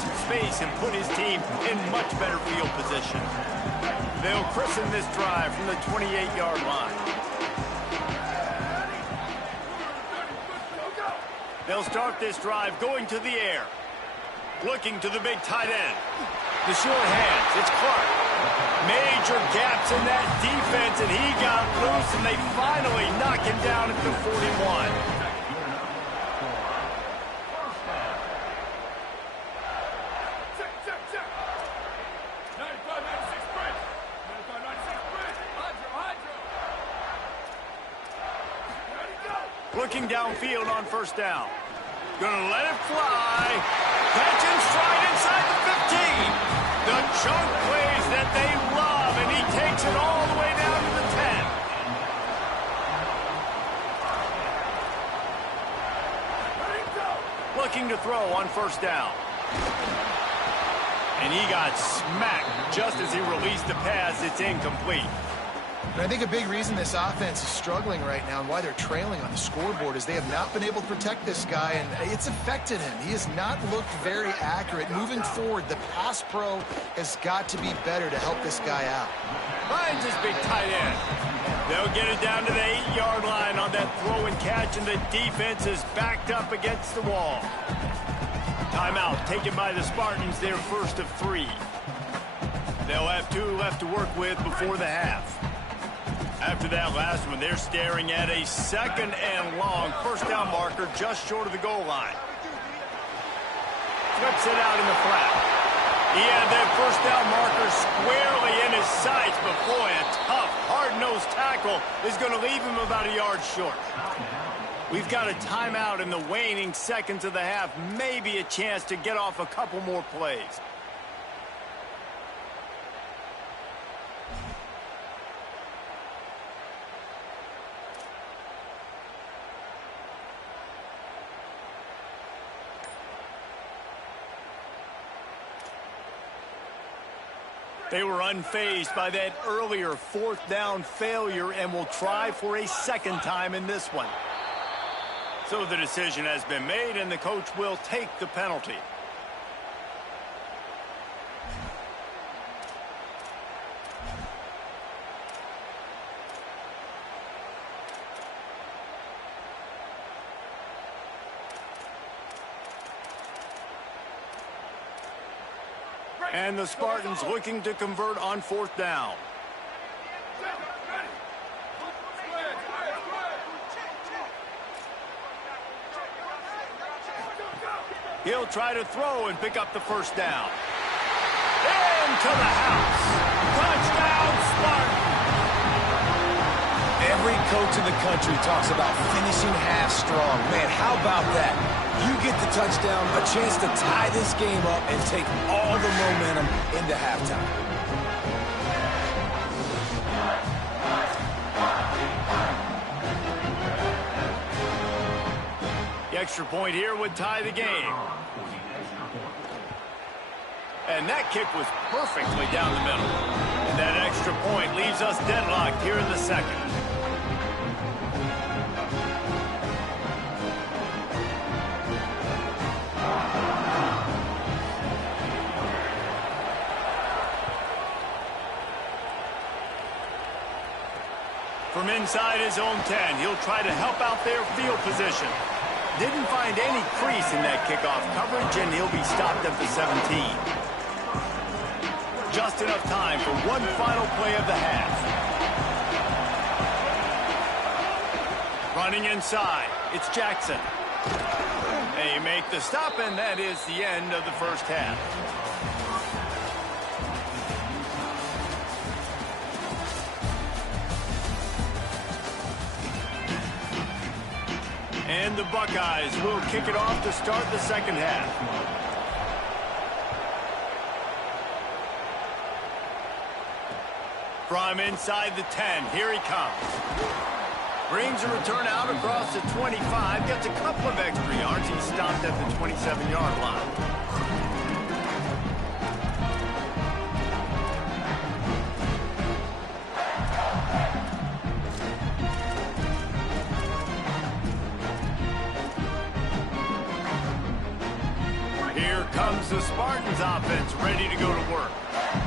some space and put his team in much better field position. They'll christen this drive from the 28-yard line. They'll start this drive going to the air. Looking to the big tight end. The short hands, it's Clark. Major gaps in that defense, and he got loose, and they finally knock him down at the 41. Looking downfield on first down. Gonna let it fly. Catch and stride inside the 15. The chunk plays that they love, and he takes it all the way down to the 10. Looking to throw on first down. And he got smacked just as he released the pass. It's incomplete. And I think a big reason this offense is struggling right now and why they're trailing on the scoreboard is they have not been able to protect this guy, and it's affected him. He has not looked very accurate. Moving forward, the pass pro has got to be better to help this guy out. Finds his big tight end. They'll get it down to the 8-yard line on that throw and catch, and the defense is backed up against the wall. Timeout taken by the Spartans, their first of 3. They'll have 2 left to work with before the half. After that last one, they're staring at a 2nd and long first down marker just short of the goal line. Flips it out in the flat. He had that first down marker squarely in his sights, but boy, a tough, hard-nosed tackle is going to leave him about a yard short. We've got a timeout in the waning seconds of the half, maybe a chance to get off a couple more plays. They were unfazed by that earlier 4th down failure and will try for a 2nd time in this one. So the decision has been made, and the coach will take the penalty. And the Spartans looking to convert on 4th down. He'll try to throw and pick up the first down. Into the house. Touchdown, Spartans. Every coach in the country talks about finishing half strong. Man, how about that? You get the touchdown, a chance to tie this game up and take all the momentum into halftime. The extra point here would tie the game. And that kick was perfectly down the middle. And that extra point leaves us deadlocked here in the 2nd. From inside his own 10, he'll try to help out their field position. Didn't find any crease in that kickoff coverage, and he'll be stopped at the 17. Just enough time for one final play of the half. Running inside, it's Jackson. They make the stop, and that is the end of the first half. And the Buckeyes will kick it off to start the 2nd half. From inside the 10, here he comes. Brings a return out across the 25, gets a couple of extra yards. He's stopped at the 27-yard line. Here comes the Spartans offense, ready to go to work.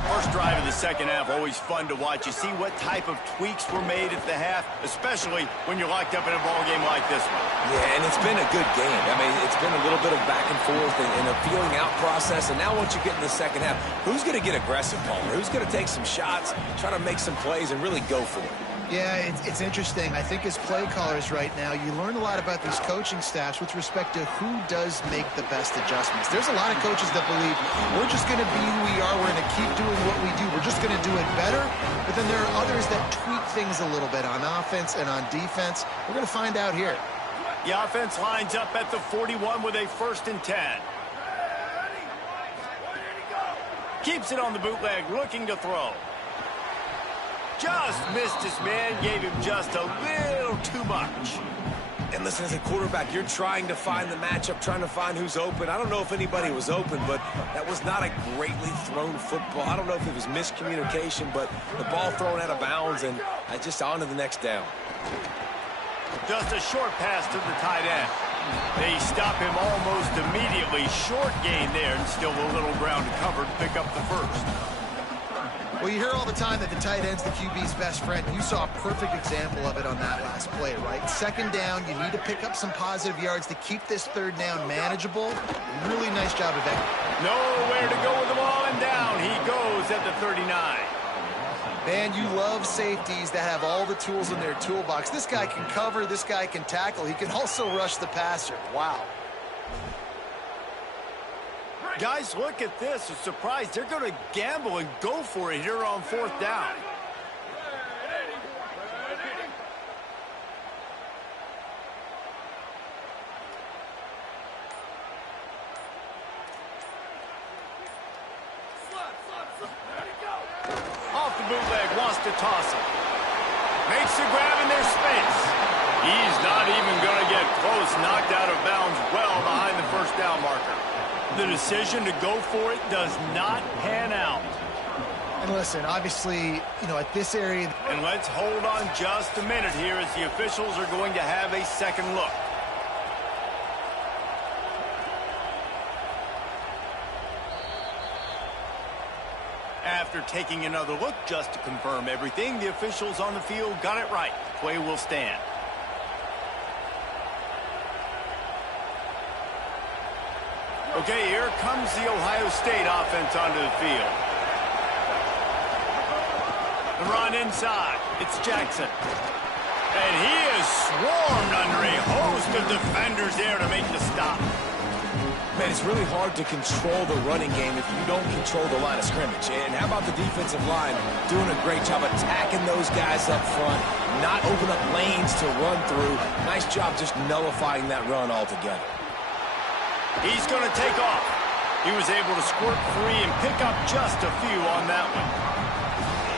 First drive of the second half, always fun to watch. You see what type of tweaks were made at the half, especially when you're locked up in a ball game like this one. Yeah, and it's been a good game. I mean, it's been a little bit of back and forth and a feeling out process. And now once you get in the second half, who's going to get aggressive, Palmer? Who's going to take some shots, try to make some plays, and really go for it? Yeah, it's interesting. I think as play callers right now, you learn a lot about these coaching staffs with respect to who does make the best adjustments. There's a lot of coaches that believe we're just going to be who we are. We're going to keep doing what we do. We're just going to do it better. But then there are others that tweak things a little bit on offense and on defense. We're going to find out here. The offense lines up at the 41 with a 1st and 10. Keeps it on the bootleg, looking to throw. Just missed his man, gave him just a little too much. And listen, as a quarterback, you're trying to find the matchup, trying to find who's open. I don't know if anybody was open, but that was not a greatly thrown football. I don't know if it was miscommunication, but the ball thrown out of bounds, and just on to the next down. Just a short pass to the tight end. They stop him almost immediately. Short gain there, and still a little ground to cover to pick up the first. Well, you hear all the time that the tight end's the QB's best friend. You saw a perfect example of it on that last play, right? Second down, you need to pick up some positive yards to keep this third down manageable. Really nice job of that. Nowhere to go with the ball, and down he goes at the 39. Man, you love safeties that have all the tools in their toolbox. This guy can cover, this guy can tackle. He can also rush the passer. Wow. Guys, look at this. A surprise. They're going to gamble and go for it here on 4th down. Off the bootleg, wants to toss it. Makes the grab in their space. He's not even going to get close. Knocked out of bounds well behind the 1st down marker. The decision to go for it does not pan out. And listen, obviously, you know, at this area... And let's hold on just a minute here as the officials are going to have a second look. After taking another look just to confirm everything, the officials on the field got it right. Play will stand. Okay, here comes the Ohio State offense onto the field. The run inside. It's Jackson. And he is swarmed under a host of defenders there to make the stop. Man, it's really hard to control the running game if you don't control the line of scrimmage. And how about the defensive line doing a great job attacking those guys up front, not open up lanes to run through. Nice job just nullifying that run altogether. He's going to take off. He was able to squirt free and pick up just a few on that one.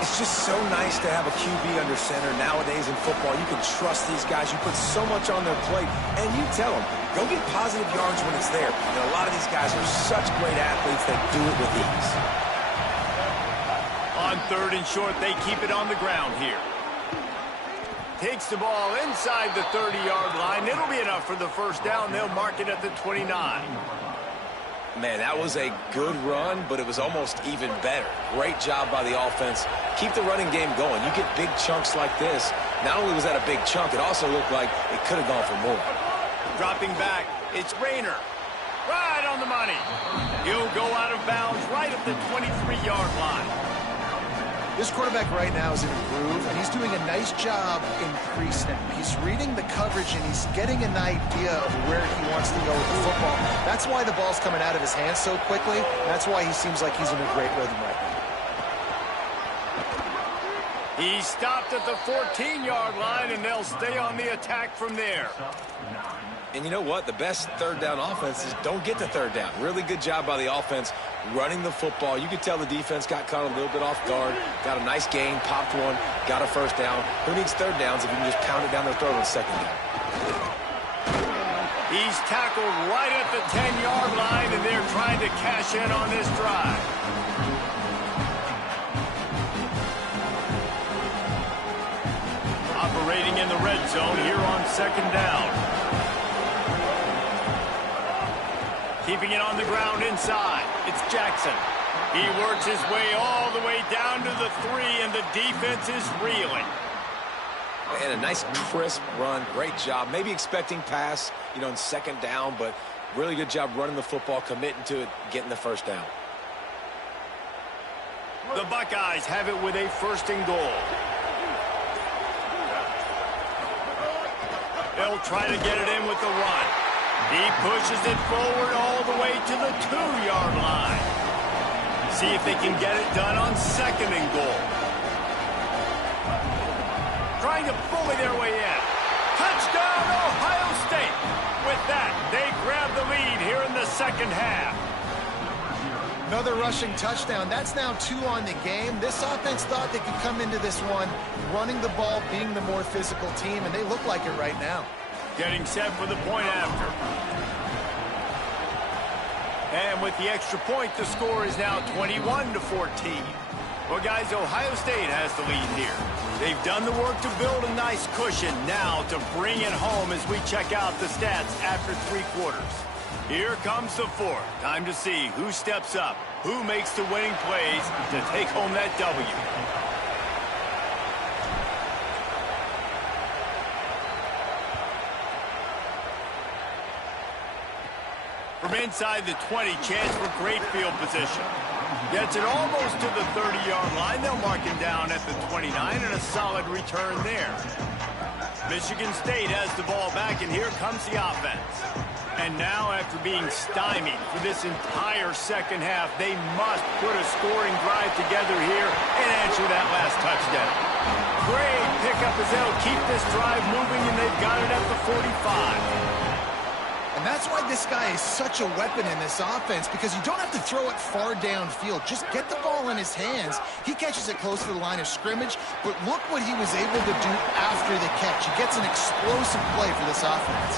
It's just so nice to have a QB under center nowadays in football. You can trust these guys. You put so much on their plate, and you tell them, go get positive yards when it's there. And a lot of these guys are such great athletes that do it with ease. On 3rd and short, they keep it on the ground here. Takes the ball inside the 30-yard line. It'll be enough for the 1st down. They'll mark it at the 29. Man, that was a good run, but it was almost even better. Great job by the offense. Keep the running game going. You get big chunks like this. Not only was that a big chunk, it also looked like it could have gone for more. Dropping back, it's Rayner. Right on the money. He'll go out of bounds right at the 23-yard line. This quarterback right now is in a groove, and he's doing a nice job in pre-snap. He's reading the coverage, and he's getting an idea of where he wants to go with the football. That's why the ball's coming out of his hands so quickly. That's why he seems like he's in a great rhythm right now. He stopped at the 14-yard line, and they'll stay on the attack from there. And you know what? The best 3rd down offense is don't get to 3rd down. Really good job by the offense running the football. You could tell the defense got caught a little bit off guard. Got a nice gain, popped one, got a 1st down. Who needs 3rd downs if you can just pound it down their throat on 2nd down? He's tackled right at the 10-yard line, and they're trying to cash in on this drive. Operating in the red zone here on 2nd down. Keeping it on the ground inside. It's Jackson. He works his way all the way down to the 3, and the defense is reeling. And a nice crisp run. Great job. Maybe expecting pass, in 2nd down, but really good job running the football, committing to it, getting the 1st down. The Buckeyes have it with a 1st and goal. They'll try to get it in with the run. He pushes it forward all the way to the 2-yard line. See if they can get it done on 2nd and goal. Trying to bully their way in. Touchdown, Ohio State. With that, they grab the lead here in the 2nd half. Another rushing touchdown. That's now 2 on the game. This offense thought they could come into this one running the ball, being the more physical team, and they look like it right now. Getting set for the point after. And with the extra point, the score is now 21-14. Well, guys, Ohio State has the lead here. They've done the work to build a nice cushion. Now to bring it home as we check out the stats after 3 quarters. Here comes the 4th. Time to see who steps up, who makes the winning plays to take home that W. From inside the 20, chance for great field position. Gets it almost to the 30-yard line. They'll mark him down at the 29, and a solid return there. Michigan State has the ball back, and here comes the offense. And now, after being stymied for this entire 2nd half, they must put a scoring drive together here and answer that last touchdown. Great pickup as they'll keep this drive moving, and they've got it at the 45. And that's why this guy is such a weapon in this offense, because you don't have to throw it far downfield. Just get the ball in his hands. He catches it close to the line of scrimmage, but look what he was able to do after the catch. He gets an explosive play for this offense.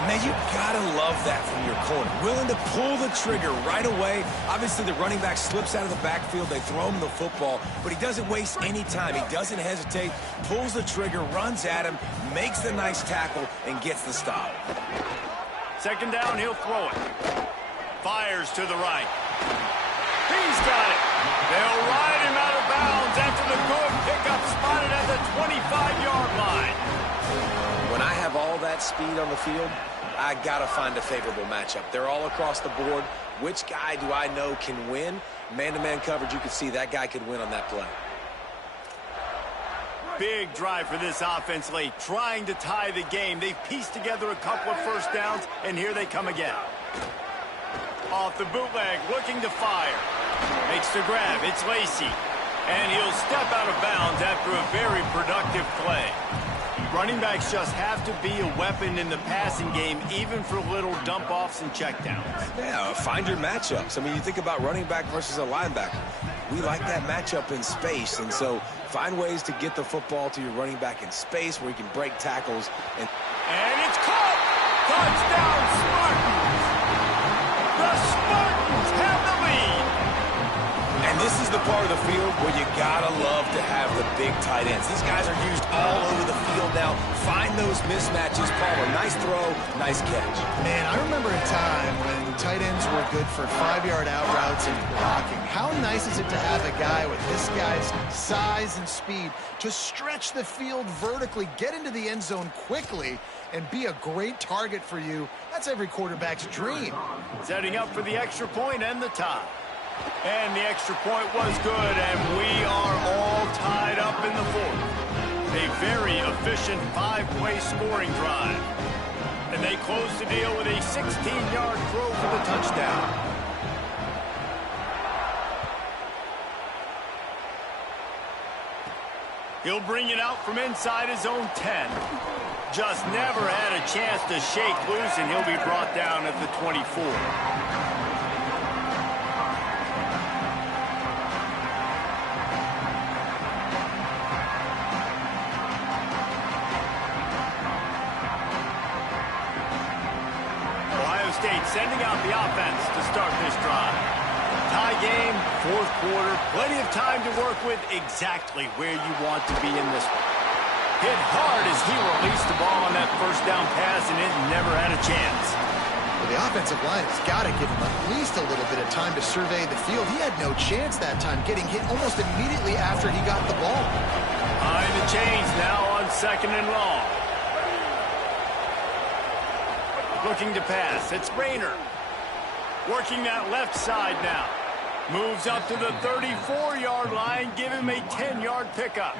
And, man, you got to love that from your corner. Willing to pull the trigger right away. Obviously, the running back slips out of the backfield. They throw him the football, but he doesn't waste any time. He doesn't hesitate, pulls the trigger, runs at him, makes the nice tackle, and gets the stop. 2nd down, he'll throw it. Fires to the right. He's got it. They'll ride him out of bounds after the good pickup spotted at the 25-yard line. When I have all that speed on the field, I got to find a favorable matchup. They're all across the board. Which guy do I know can win? Man-to-man coverage, you can see that guy could win on that play. Big drive for this offense late, trying to tie the game. They've pieced together a couple of 1st downs, and here they come again. Off the bootleg, looking to fire. Makes the grab, it's Lacey. And he'll step out of bounds after a very productive play. Running backs just have to be a weapon in the passing game, even for little dump-offs and checkdowns. Yeah, find your matchups. I mean, you think about running back versus a linebacker. We like that matchup in space, and so find ways to get the football to your running back in space where he can break tackles. And it's caught! Touchdown, Spartans! The Spartans have the lead! And this is the part of the field where you gotta love to have the big tight ends. These guys are used all over the field now. Find those mismatches. Palmer, nice throw, nice catch. Man, I remember a time when tight ends were good for 5-yard out routes and blocking. How nice is it to have a guy with this guy's size and speed to stretch the field vertically, get into the end zone quickly, and be a great target for you? That's every quarterback's dream. Setting up for the extra point and the tie. And the extra point was good, and we are all tied up in the 4th. A very efficient 5-play scoring drive. And they close the deal with a 16-yard throw for the touchdown. He'll bring it out from inside his own 10. Just never had a chance to shake loose, and he'll be brought down at the 24. State sending out the offense to start this drive. Tie game, 4th quarter, plenty of time to work with, exactly where you want to be in this one. Hit hard as he released the ball on that 1st down pass, and it never had a chance. The offensive line has got to give him at least a little bit of time to survey the field. He had no chance that time, getting hit almost immediately after he got the ball. Behind the chains now on 2nd and long. Looking to pass. It's Rayner. Working that left side now. Moves up to the 34-yard line. Give him a 10-yard pickup.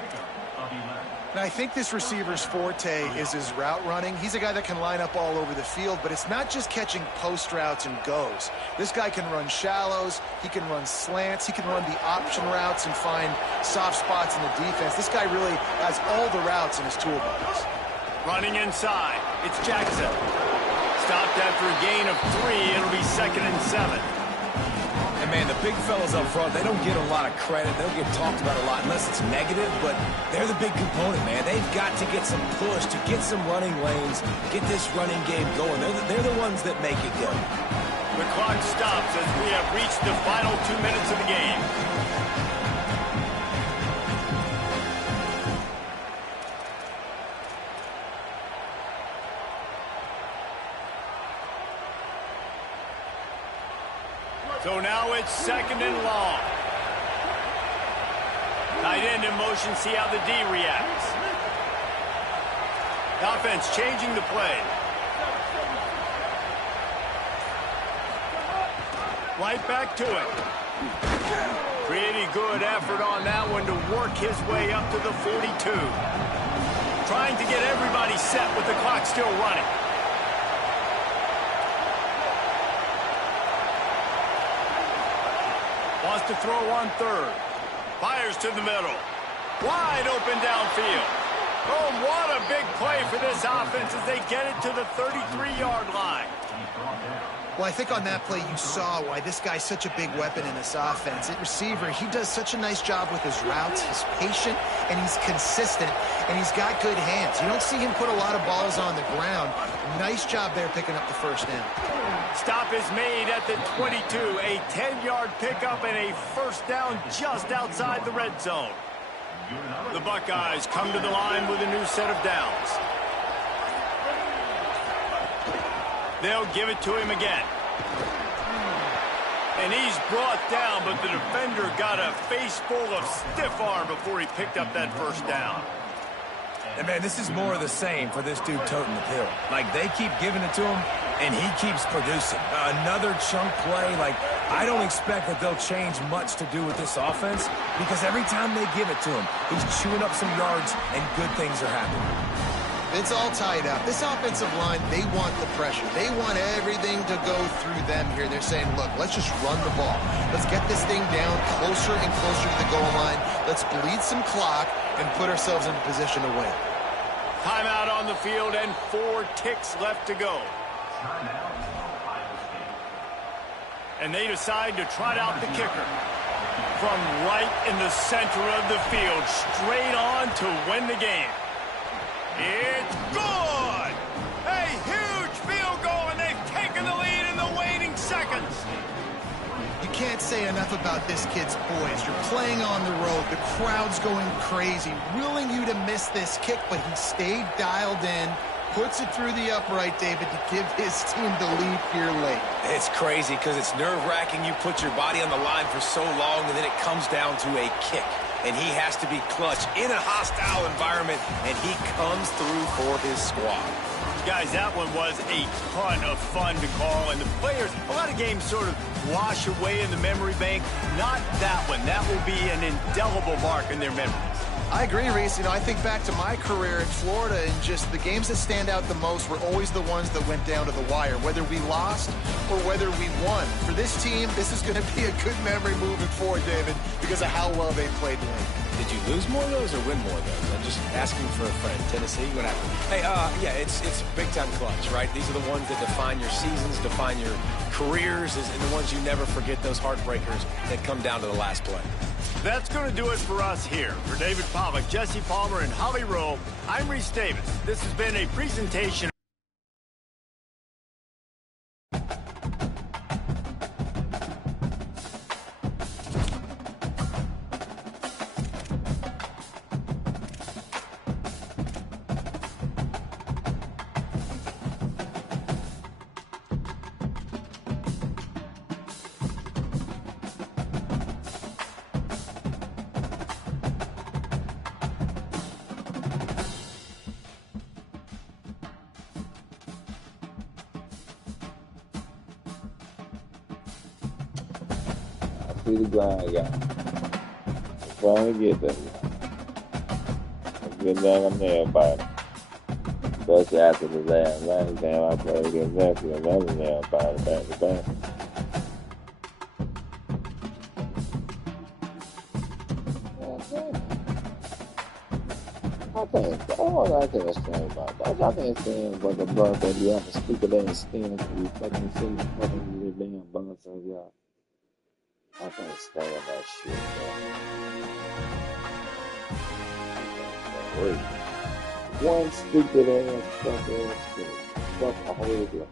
Now, I think this receiver's forte is his route running. He's a guy that can line up all over the field, but it's not just catching post routes and goes. This guy can run shallows, he can run slants, he can run the option routes and find soft spots in the defense. This guy really has all the routes in his toolbox. Running inside, it's Jackson. Stopped after a gain of 3. It'll be 2nd and 7. And, man, the big fellas up front, they don't get a lot of credit. They don't get talked about a lot unless it's negative, but they're the big component, man. They've got to get some push, to get some running lanes, get this running game going. They're the ones that make it go. The clock stops as we have reached the final 2 minutes of the game. So now it's 2nd and long. Tight end in motion, see how the D reacts. Offense changing the play. Right back to it. Pretty good effort on that one to work his way up to the 42. Trying to get everybody set with the clock still running. Wants to throw on 3rd. Fires to the middle. Wide open downfield. Oh, what a big play for this offense as they get it to the 33-yard line. Well, I think on that play you saw why this guy's such a big weapon in this offense. At receiver, he does such a nice job with his routes. He's patient, and he's consistent, and he's got good hands. You don't see him put a lot of balls on the ground. Nice job there picking up the first down. Stop is made at the 22. A 10-yard pickup and a first down just outside the red zone. The Buckeyes come to the line with a new set of downs. They'll give it to him again. And he's brought down, but the defender got a face full of stiff arm before he picked up that first down. And, man, this is more of the same for this dude toting the pill. Like, they keep giving it to him, and he keeps producing. Another chunk play. Like, I don't expect that they'll change much to do with this offense because every time they give it to him, he's chewing up some yards, and good things are happening. It's all tied up. This offensive line, they want the pressure. They want everything to go through them here. They're saying, look, let's just run the ball. Let's get this thing down closer and closer to the goal line. Let's bleed some clock and put ourselves in a position to win. Timeout on the field and 4 ticks left to go. And they decide to trot out the kicker. From right in the center of the field, straight on to win the game. It's good! A huge field goal, and they've taken the lead in the waning seconds. You can't say enough about this kid's poise. You're playing on the road. The crowd's going crazy, willing you to miss this kick, but he stayed dialed in, puts it through the upright, David, to give his team the lead here late. It's crazy because it's nerve-wracking. You put your body on the line for so long, and then it comes down to a kick. And he has to be clutch in a hostile environment, and he comes through for his squad. Guys, that one was a ton of fun to call, and the players, a lot of games sort of wash away in the memory bank. Not that one. That will be an indelible mark in their memories. I agree, Reese. You know, I think back to my career in Florida, and just the games that stand out the most were always the ones that went down to the wire, whether we lost or whether we won. For this team, this is going to be a good memory moving forward, David, because of how well they played late. Did you lose more of those or win more of those? I'm just asking for a friend. Tennessee, what happened? Hey, yeah, it's big-time clutch, right? These are the ones that define your seasons, define your careers, and the ones you never forget, those heartbreakers that come down to the last play. That's going to do it for us here. For David Pollack, Jesse Palmer, and Holly Rowe, I'm Reese Davis. This has been a presentation See the ground, y'all. Trying to get there. Get down on everybody. Especially after the last game I played against Memphis, another nail body back to back. I can't stand about that. I can't stand what the bus that you have to speak of that and stand for you fucking see fucking your damn bus of y'all. I can't stand that shit, bro. One stupid ass fuck the whole block.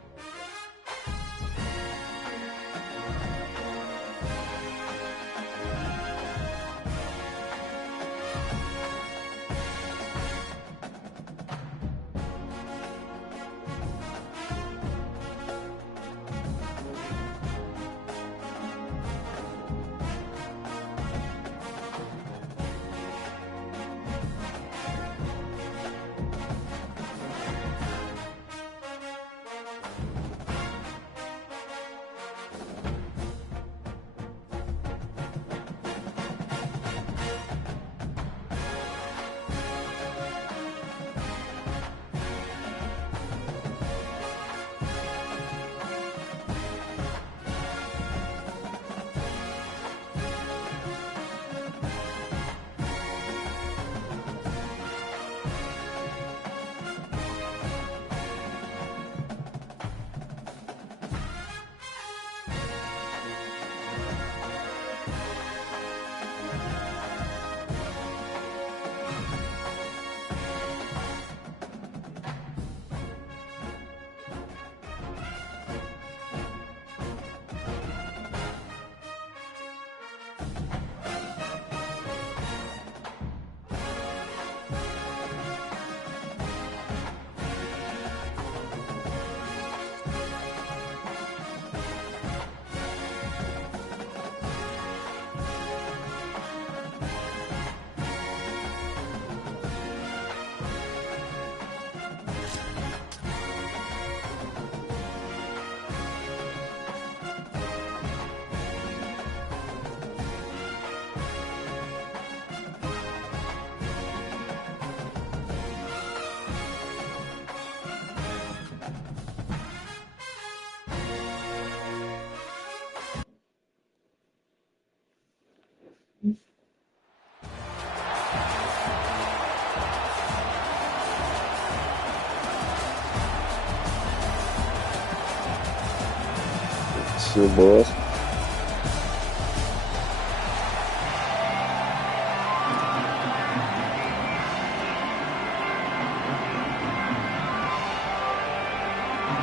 Shit, boys.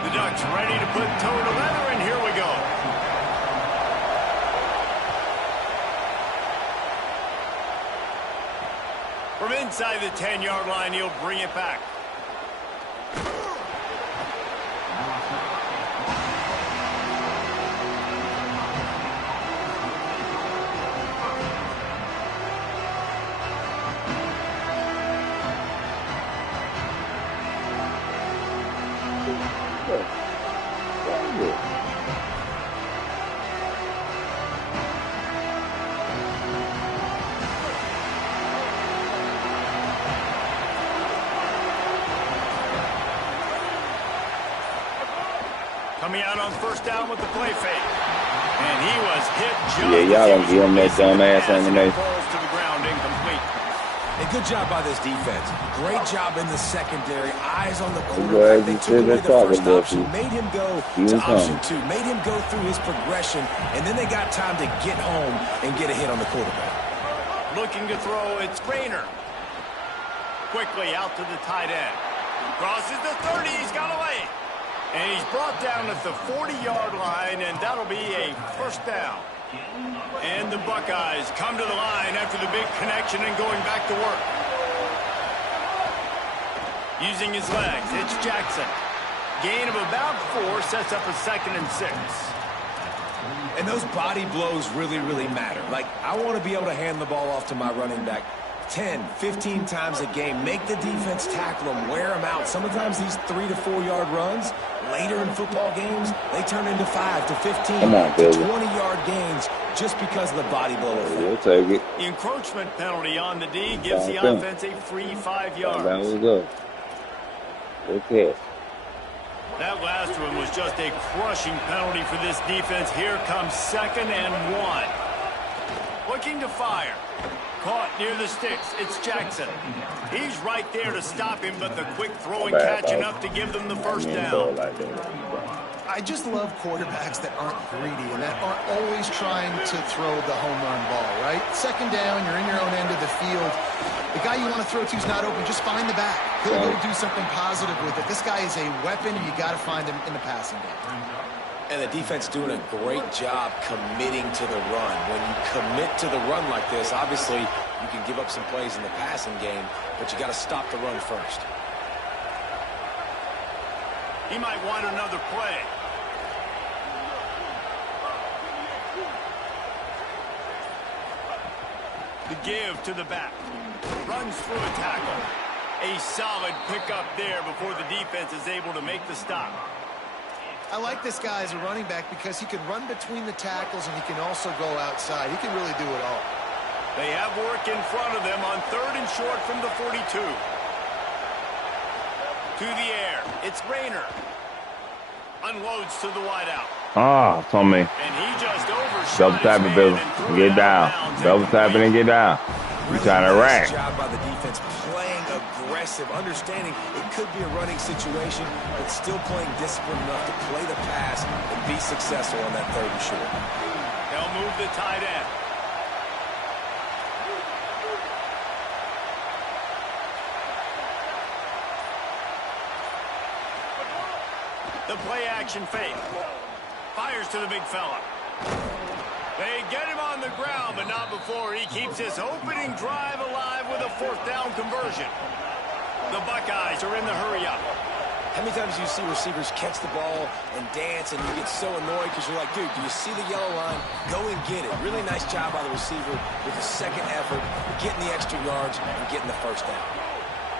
The Ducks ready to put toe to leather, and here we go. From inside the 10-yard line, he'll bring it back. Coming out on first down with the play fake. And he was hit just y'all don't give him that dumb ass animation. Falls to the ground, incomplete. A good job by this defense. Great job in the secondary. Eyes on the quarterback. They took away the first option, made him go to option 2, made him go through his progression, and then they got time to get home and get a hit on the quarterback. Looking to throw, it's Rainer. Quickly out to the tight end. Crosses the 30, he's got away. And he's brought down at the 40-yard line, and that'll be a first down. And the Buckeyes come to the line after the big connection and going back to work. Using his legs, it's Jackson. Gain of about 4 sets up a 2nd and 6. And those body blows really, really matter. Like, I want to be able to hand the ball off to my running back 10, 15 times a game. Make the defense tackle them, wear them out. Sometimes these 3 to 4 yard runs, later in football games, they turn into 5 to 15 to 20-yard gains just because of the body blow effect. We'll take it. The encroachment penalty on the D gives the offense a free 5 yards. Down we go. Okay. That last one was just a crushing penalty for this defense. Here comes 2nd and 1. Looking to fire. Caught near the sticks. It's Jackson. He's right there to stop him, but the quick throw and catch enough to give them the first down. I just love quarterbacks that aren't greedy and that aren't always trying to throw the home run ball, right? 2nd down, you're in your own end of the field. The guy you want to throw to is not open. Just find the back. He'll go do something positive with it. This guy is a weapon, and you got to find him in the passing game. And the defense doing a great job committing to the run. When you commit to the run like this, obviously you can give up some plays in the passing game, but you got to stop the run first. He might want another play. The give to the back. Runs through a tackle. A solid pickup there before the defense is able to make the stop. I like this guy as a running back because he can run between the tackles and he can also go outside. He can really do it all. They have work in front of them on 3rd and short from the 42. To the air. It's Rayner. Unloads to the wideout. Ah, Tommy. And he just overshot. Double tapping, Bill. Get down. Double tapping and get down. You trying to rack. Nice job by the defense playing aggressive, understanding it could be a running situation, but still playing disciplined enough to play the pass and be successful on that 3rd and short. They'll move the tight end. The play action fake. Fires to the big fella. They get him on the ground, but not before he keeps his opening drive alive with a 4th down conversion. The Buckeyes are in the hurry-up. How many times do you see receivers catch the ball and dance, and you get so annoyed because you're like, dude, do you see the yellow line? Go and get it. Really nice job by the receiver with the 2nd effort, getting the extra yards and getting the 1st down.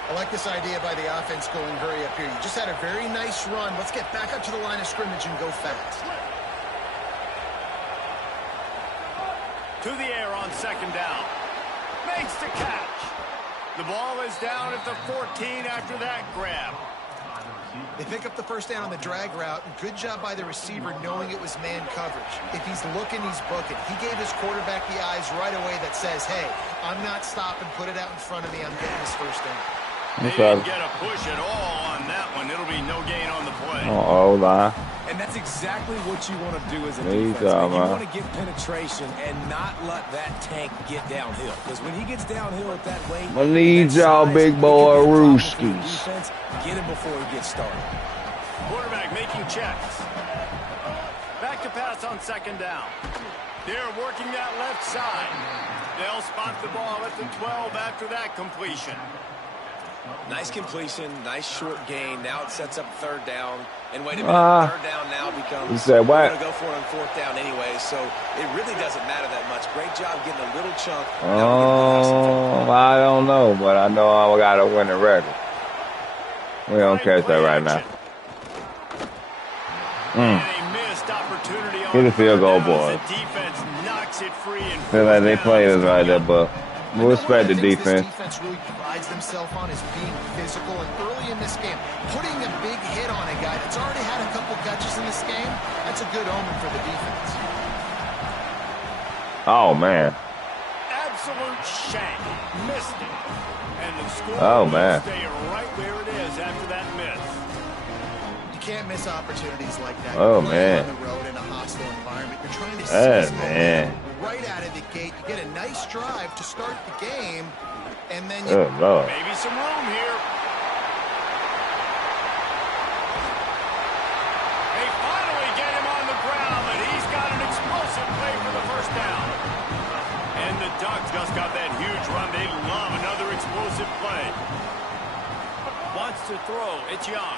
I like this idea by the offense going hurry up here. You just had a very nice run. Let's get back up to the line of scrimmage and go fast. To the air on 2nd down. Makes the catch. The ball is down at the 14 after that grab. They pick up the 1st down on the drag route. Good job by the receiver knowing it was man coverage. If he's looking, he's booking. He gave his quarterback the eyes right away that says, hey, I'm not stopping. Put it out in front of me. I'm getting this 1st down. They didn't get a push at all on that one. It'll be no gain on the play. line. And that's exactly what you want to do as a defense. You want to get penetration and not let that tank get downhill. Because when he gets downhill at that lane, I need y'all big boy Rooskies. Get him before he gets started. Quarterback making checks. Back to pass on 2nd down. They're working that left side. They'll spot the ball at the 12 after that completion. Nice completion, nice short gain. Now it sets up 3rd down. And wait a minute, 3rd down now becomes you said what? We're going to go for it on 4th down anyway, so it really doesn't matter that much. Great job getting a little chunk. I don't know, but I know I got to win the record. We don't catch that right now. Get the field goal, boys. Feel like they played us right there, but we'll respect the defense. Defense really prides themselves on is being physical, and early in this game, putting a big hit on a guy that's already had a couple catches in this game, that's a good omen for the defense. Oh, man. Absolute shank. Missed it. And the score will stay right where it is after that miss. You can't miss opportunities like that. Oh, man. On the road in a hostile environment. You're trying to seize man. Right out of the gate. You get a nice drive to start the game, and then Lord. Maybe some room here. They finally get him on the ground, but he's got an explosive play for the 1st down. And the Ducks just got that huge run. They love another explosive play. Wants to throw. It's Young.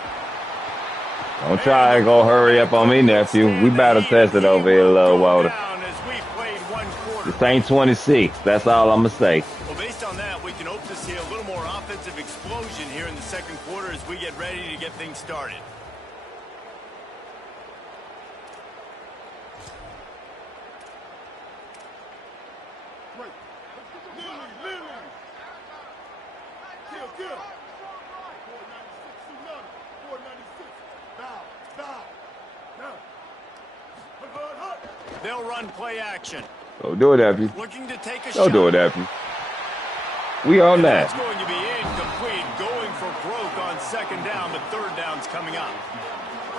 Don't try to go hurry up on me, nephew. We battle tested over here a little Walter. This ain't 26. That's all I'm going to say. Well, based on that, we can hope to see a little more offensive explosion here in the 2nd quarter as we get ready to get things started. They'll run play action. Go do it, F. Looking to take a Go shot. do it, F. We on that. That's going to be incomplete. Going for broke on second down, but third down's coming up.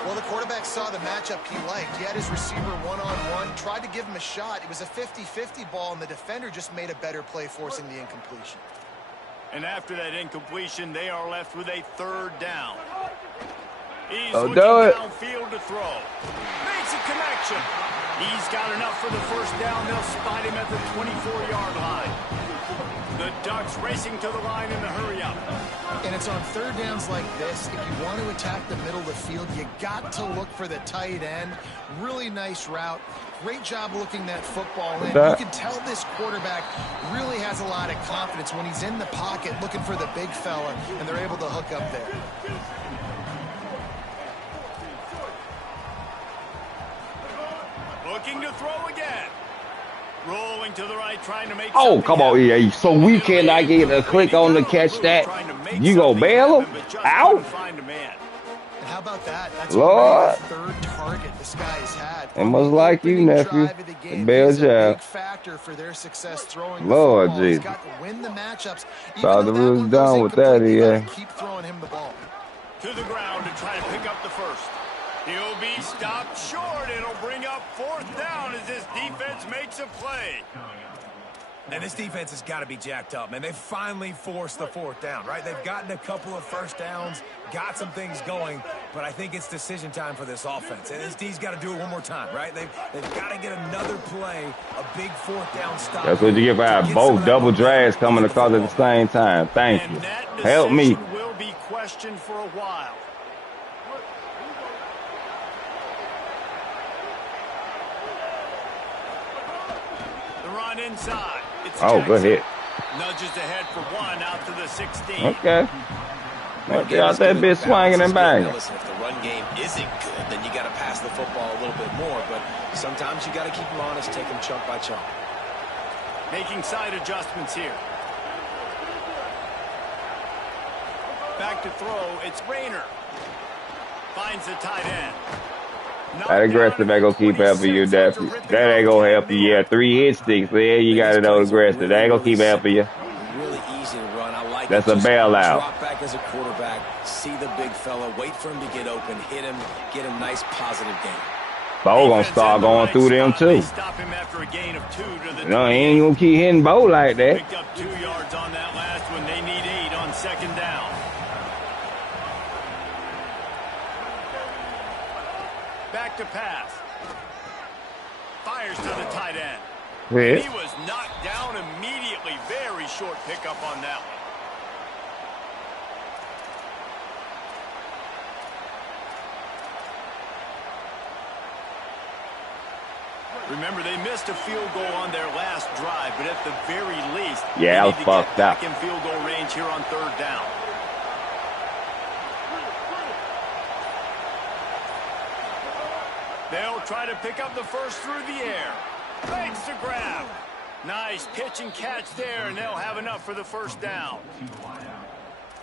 Well, the quarterback saw the matchup he liked. He had his receiver one-on-one, tried to give him a shot. It was a 50-50 ball, and the defender just made a better play, forcing the incompletion. And after that incompletion, they are left with a third down. He's Oh, looking do it. downfield to throw. Makes a connection. He's got enough for the first down. They'll spot him at the 24-yard line. The Ducks racing to the line in the hurry-up. And it's on third downs like this. If you want to attack the middle of the field, you got to look for the tight end. Really nice route. Great job looking that football in. You can tell this quarterback really has a lot of confidence when he's in the pocket looking for the big fella, and they're able to hook up there. Looking to throw again. Rolling to the right, trying to make. Oh, come on, EA. So we cannot get a click on to catch that. You go bail him? Out? And how about that? That's Lord. the third target this guy's had. It must like you, nephew. Bail job. Big factor for their success throwing Lord the football. He's Jesus. got to win the matchups. Thought the rules done with that, EA. Keep throwing him the ball. To the ground to try to pick up the first. He'll be stopped short. It'll bring up fourth down as this defense makes a play. And this defense has got to be jacked up, man. They finally forced the fourth down, right? They've gotten a couple of first downs, got some things going, but I think it's decision time for this offense. And this D's got to do it one more time, right? They've got to get another play, a big fourth down stop. That's what you get by both double drags coming across at the same time. Thank you. Help me. Will be questioned for a while. The run inside. It's Oh, good hit. Nudges ahead for one out to the 16. Okay. Get out that bitch swinging and banging. Listen, if the run game isn't good, then you got to pass the football a little bit more. But sometimes you got to keep them honest, take them chunk by chunk. Making side adjustments here. Back to throw. It's Rayner. Finds the tight end. That aggressive ain't gonna keep helping you, Daffy. That ain't gonna help you. Yeah, 3 hit sticks. Yeah, you got it on aggressive. That ain't gonna keep helping you. Really easy to run. I like That's it. a bailout. Drop back as a quarterback. See the big fella. Wait for him to get open. Hit him. Get a nice positive gain. Bo gonna start going through them too. Stop him after a gain of 2 to the No, he ain't gonna keep hitting Bo like that. Picked up 2 yards on that last one. They need 8 on second down. Back to pass. Fires to the tight end. Yeah. He was knocked down immediately. Very short pickup on that one. Remember, they missed a field goal on their last drive, but at the very least, Yeah, I was they need to fucked get up. back in field goal range here on third down. They'll try to pick up the first through the air. Thanks to grab. Nice pitch and catch there, and they'll have enough for the first down.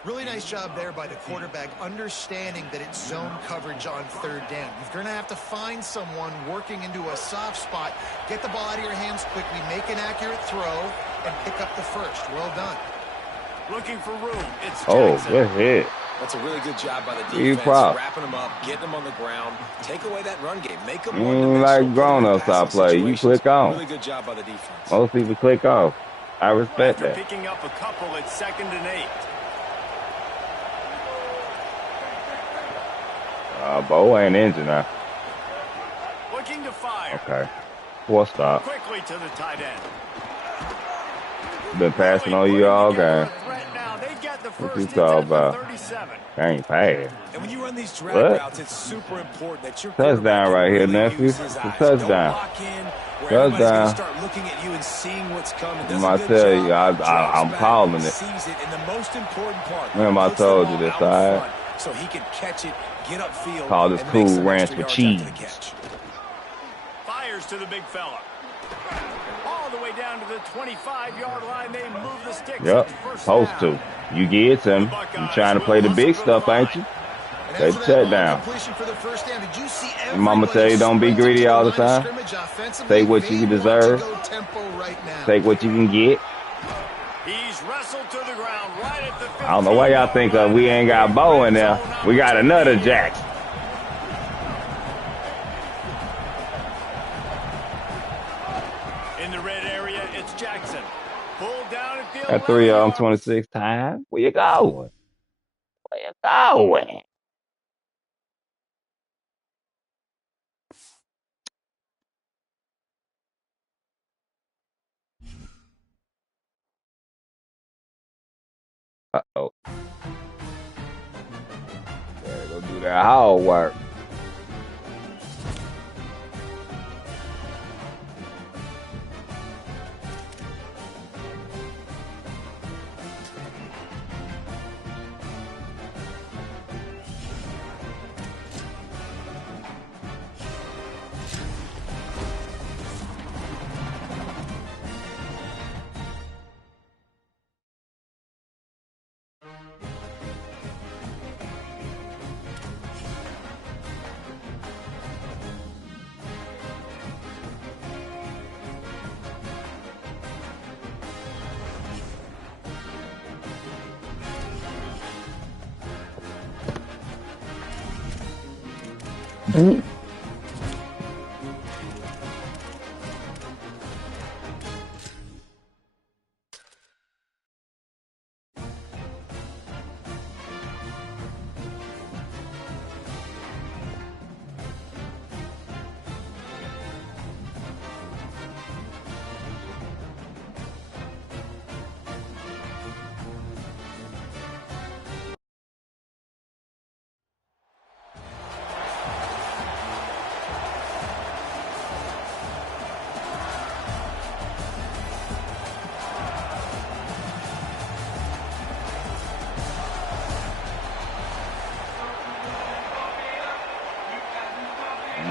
Really nice job there by the quarterback, understanding that it's zone coverage on third down. You're going to have to find someone working into a soft spot, get the ball out of your hands quickly, make an accurate throw, and pick up the first. Well done. Looking for room. It's Oh, Jackson. good hit. That's a really good job by the You defense. prop. Wrapping them up, getting them on the ground. Take away that run game. Make them You one ain't like grown-ups I play. You click on. Really good job by the defense. Most people click off. I respect After that. picking up a couple at 2nd and 8. Bo ain't injured now. Looking to fire. Okay. 4 stop. Quickly to the tight end. Been passing on you all game. What you talking about? Ain't bad. And when you run these drag What? routes, it's super important that your Touchdown right here, nephew. It's It's a touchdown. Touchdown. Start looking at you and seeing what's coming. I'm about to tell you, I'm calling it. Sees it in the most important part. Remember I Puts the told you ball this, out all right? front So he can catch it, get upfield. Call this and Cool make some Ranch extra with yards after the cheese. catch. Fires to the big fella. All all the way down to the 25-yard line. They move the sticks. Yep, supposed to. You get him. You trying to play the big stuff, ain't you? Take the touchdown. Mama tell you don't be greedy all the time. Take what you deserve. Take what you can get. He's wrestled to the ground right at the 15. I don't know why y'all think we ain't got Bo in there. We got another Jackson. In the red area, it's Jackson. Pulled down and field. Got 3 of them, 26 times. Where you going? Where you going? Uh-oh. Gotta go do that hard work. Mm-hmm.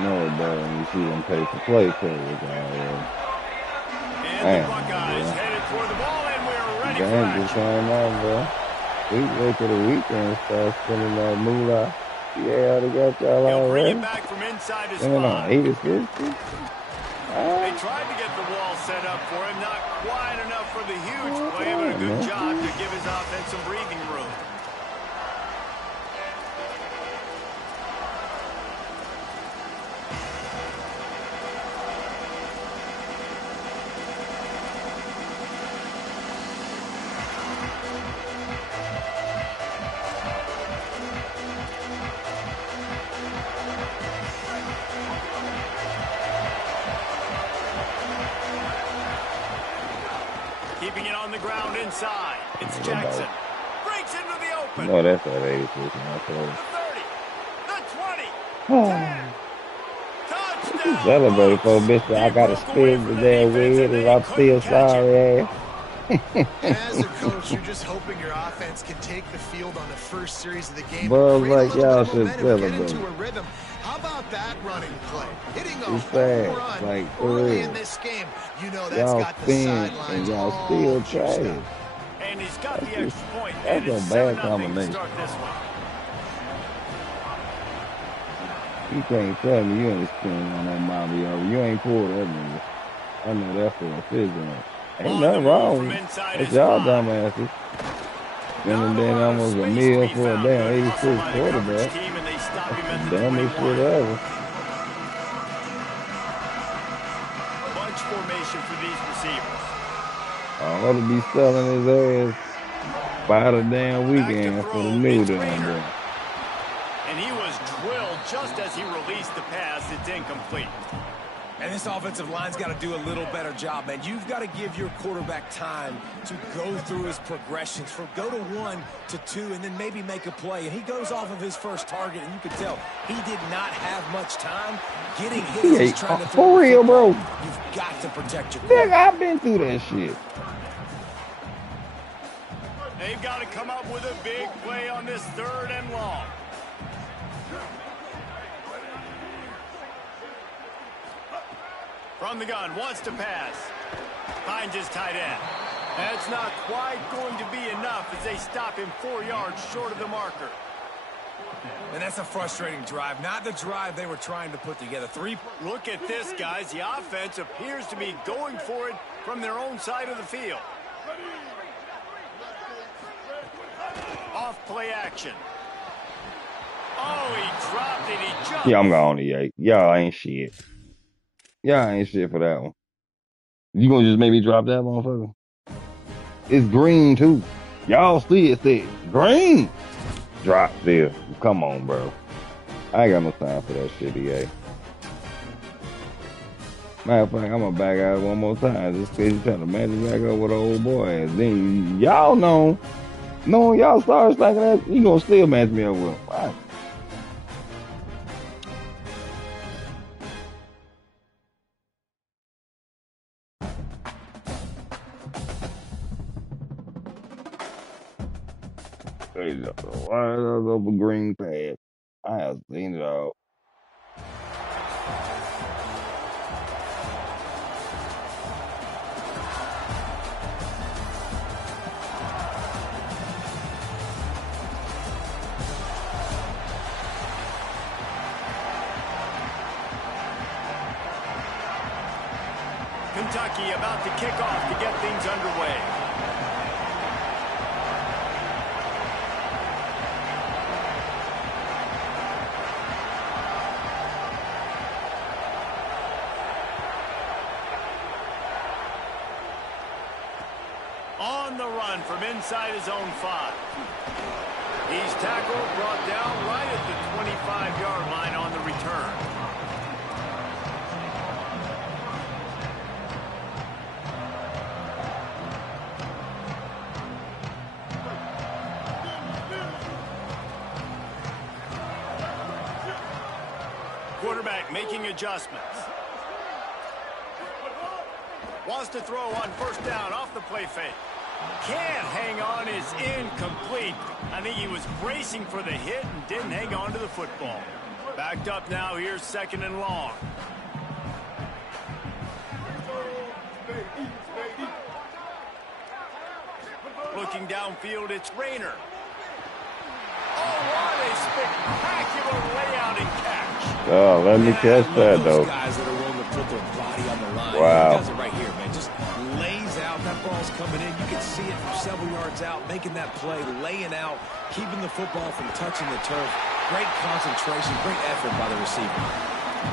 No, it doesn't. You see them pay for play coverage already. And the Buckeyes headed toward the ball, and we're ready for action. Just came on, bro. We wait till the weekend start spending that moolah. Yeah, they got y'all He'll already. bring it back from inside his spot. 86. They tried to get the wall set up for him. Not quite enough for the huge play, but a good job to give his offense some breathing room. Keeping it on the ground inside. It's Jackson. Breaks into the open. No, that's not 86. The 30. The 20. 10. Touchdown. Celebrating for a bitch that I got to spin the damn weed and I'm still sorry ass. And as a coach, you're just hoping your offense can take the field on the first series of the game. Bro, like y'all should celebrate. Get into a rhythm. How about that running play? Hitting a It's home fast, run like, for early real. in this game. You know that's Y'all got the spin sidelines and y'all all still juiced trash. up. And he's got the extra point. That's And it's a bad 7-0 combination. to start this one. You can't tell me you ain't spinning on that Bobby over. You ain't pulled that nigga. I know that for a physical. Ain't nothing wrong. It's y'all dumbasses. Spending then almost $1 million for a damn 86 quarterback. That's the dumbest shit ever. Bunch formation for these receivers. I ought to be selling his ass by the damn weekend for the new down there. And he was drilled just as he released the pass. It's incomplete. And this offensive line's got to do a little better job, man. You've got to give your quarterback time to go through his progressions, from go to 1 to 2, and then maybe make a play. And he goes off of his first target, and you can tell he did not have much time getting hit as he's trying to throw for real, bro. You've got to protect your Nigga, quarterback. I've been through that shit. They've got to come up with a big play on this 3rd and long. From the gun, wants to pass. Finds his tight end. That's not quite going to be enough as they stop him 4 yards short of the marker. And that's a frustrating drive. Not the drive they were trying to put together. Look at this, guys. The offense appears to be going for it from their own side of the field. Off play action. Oh, he dropped it. He jumped. Yeah, I'm going to 8. Y'all ain't shit. Y'all ain't shit for that one. You gonna just make me drop that motherfucker? It's green too. Y'all see it said green. Drop there. Come on, bro. I ain't got no time for that shit, EA. Matter of fact, I'm gonna back out one more time just in case you trying to match it back up with an old boy. And then y'all know y'all start thinking that you gonna still match me up with him. All right. Why is that over green pad? I have seen it all. Kentucky about to kick off to get things underway. On the run from inside his own 5. He's tackled, brought down right at the 25-yard line on the return. Quarterback making adjustments. Wants to throw on first down off the play fake. Can't hang on, is incomplete. I think he was bracing for the hit and didn't hang on to the football. Backed up now, here's 2nd and long. Looking downfield, it's Rayner. Oh, what a spectacular layout and catch. Oh, let me catch that, though. Guys that are willing to put their body on the line. Wow. He does it right here, man. Just lays out. That ball's coming in. You can see it from several yards out, making that play, laying out, keeping the football from touching the turf. Great concentration, great effort by the receiver.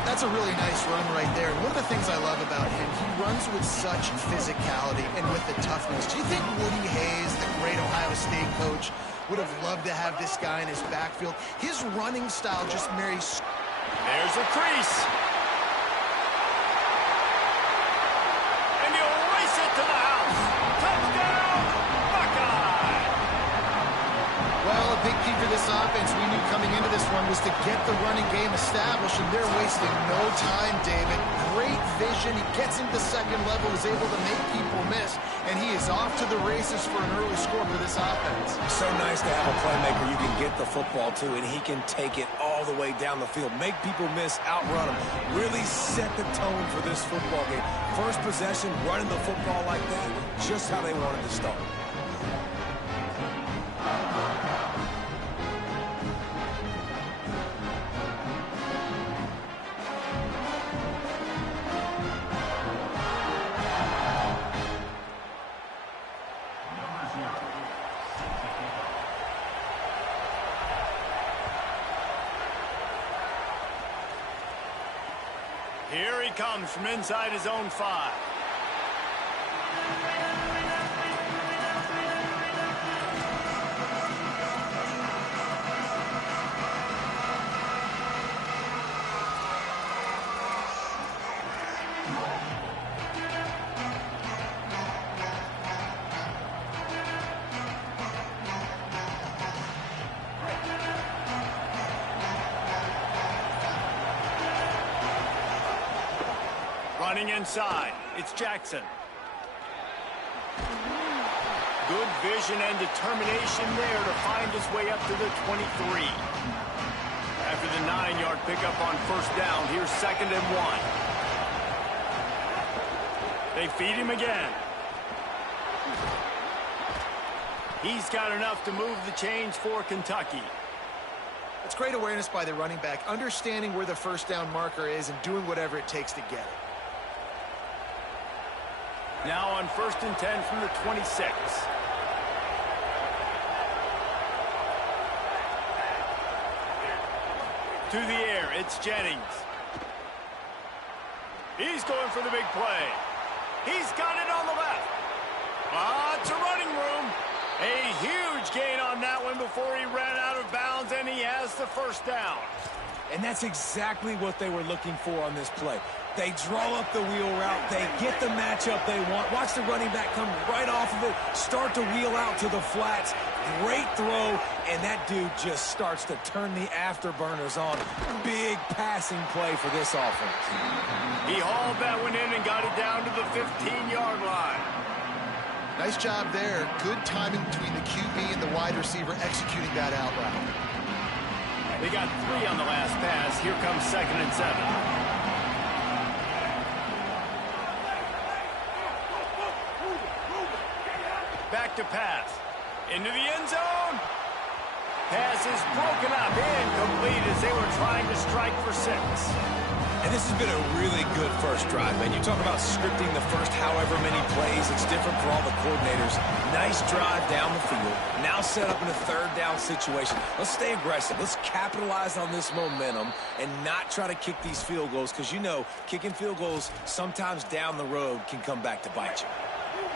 That's a really nice run right there. And one of the things I love about him, he runs with such physicality and with the toughness. Do you think Woody Hayes, the great Ohio State coach, would have loved to have this guy in his backfield? His running style just marries. There's a crease. And he'll race it to the house. Touchdown, Buckeye! Well, a big key for this offense, we knew coming into this one, was to get the running game established, and they're wasting no time, David. Great vision. He gets into the second level, is able to make people miss, and he is off to the races for an early score for this offense. So nice to have a playmaker you can get the football to, and he can take it all the way down the field, make people miss, outrun them, really set the tone for this football game. First possession, running the football like that, just how they wanted to start. Here he comes from inside his own 5. Running inside, it's Jackson. Good vision and determination there to find his way up to the 23. After the 9-yard pickup on first down, here's 2nd and 1. They feed him again. He's got enough to move the chains for Kentucky. It's great awareness by the running back, understanding where the first down marker is and doing whatever it takes to get it. Now on 1st and 10 from the 26. To the air, it's Jennings. He's going for the big play. He's got it on the left. Lots of running room. A huge gain on that one before he ran out of bounds, and he has the first down. And that's exactly what they were looking for on this play. They draw up the wheel route. They get the matchup they want. Watch the running back come right off of it, start to wheel out to the flats. Great throw, and that dude just starts to turn the afterburners on. Big passing play for this offense. He hauled that one in and got it down to the 15-yard line. Nice job there. Good timing between the QB and the wide receiver executing that out route. They got 3 on the last pass. Here comes 2nd and 7. Back to pass. Into the end zone. Pass is broken up. Incomplete as they were trying to strike for 6. And this has been a really good first drive, man. You talk about scripting the first however many plays. It's different for all the coordinators. Nice drive down the field. Now set up in a 3rd down situation. Let's stay aggressive. Let's capitalize on this momentum and not try to kick these field goals because, you know, kicking field goals sometimes down the road can come back to bite you.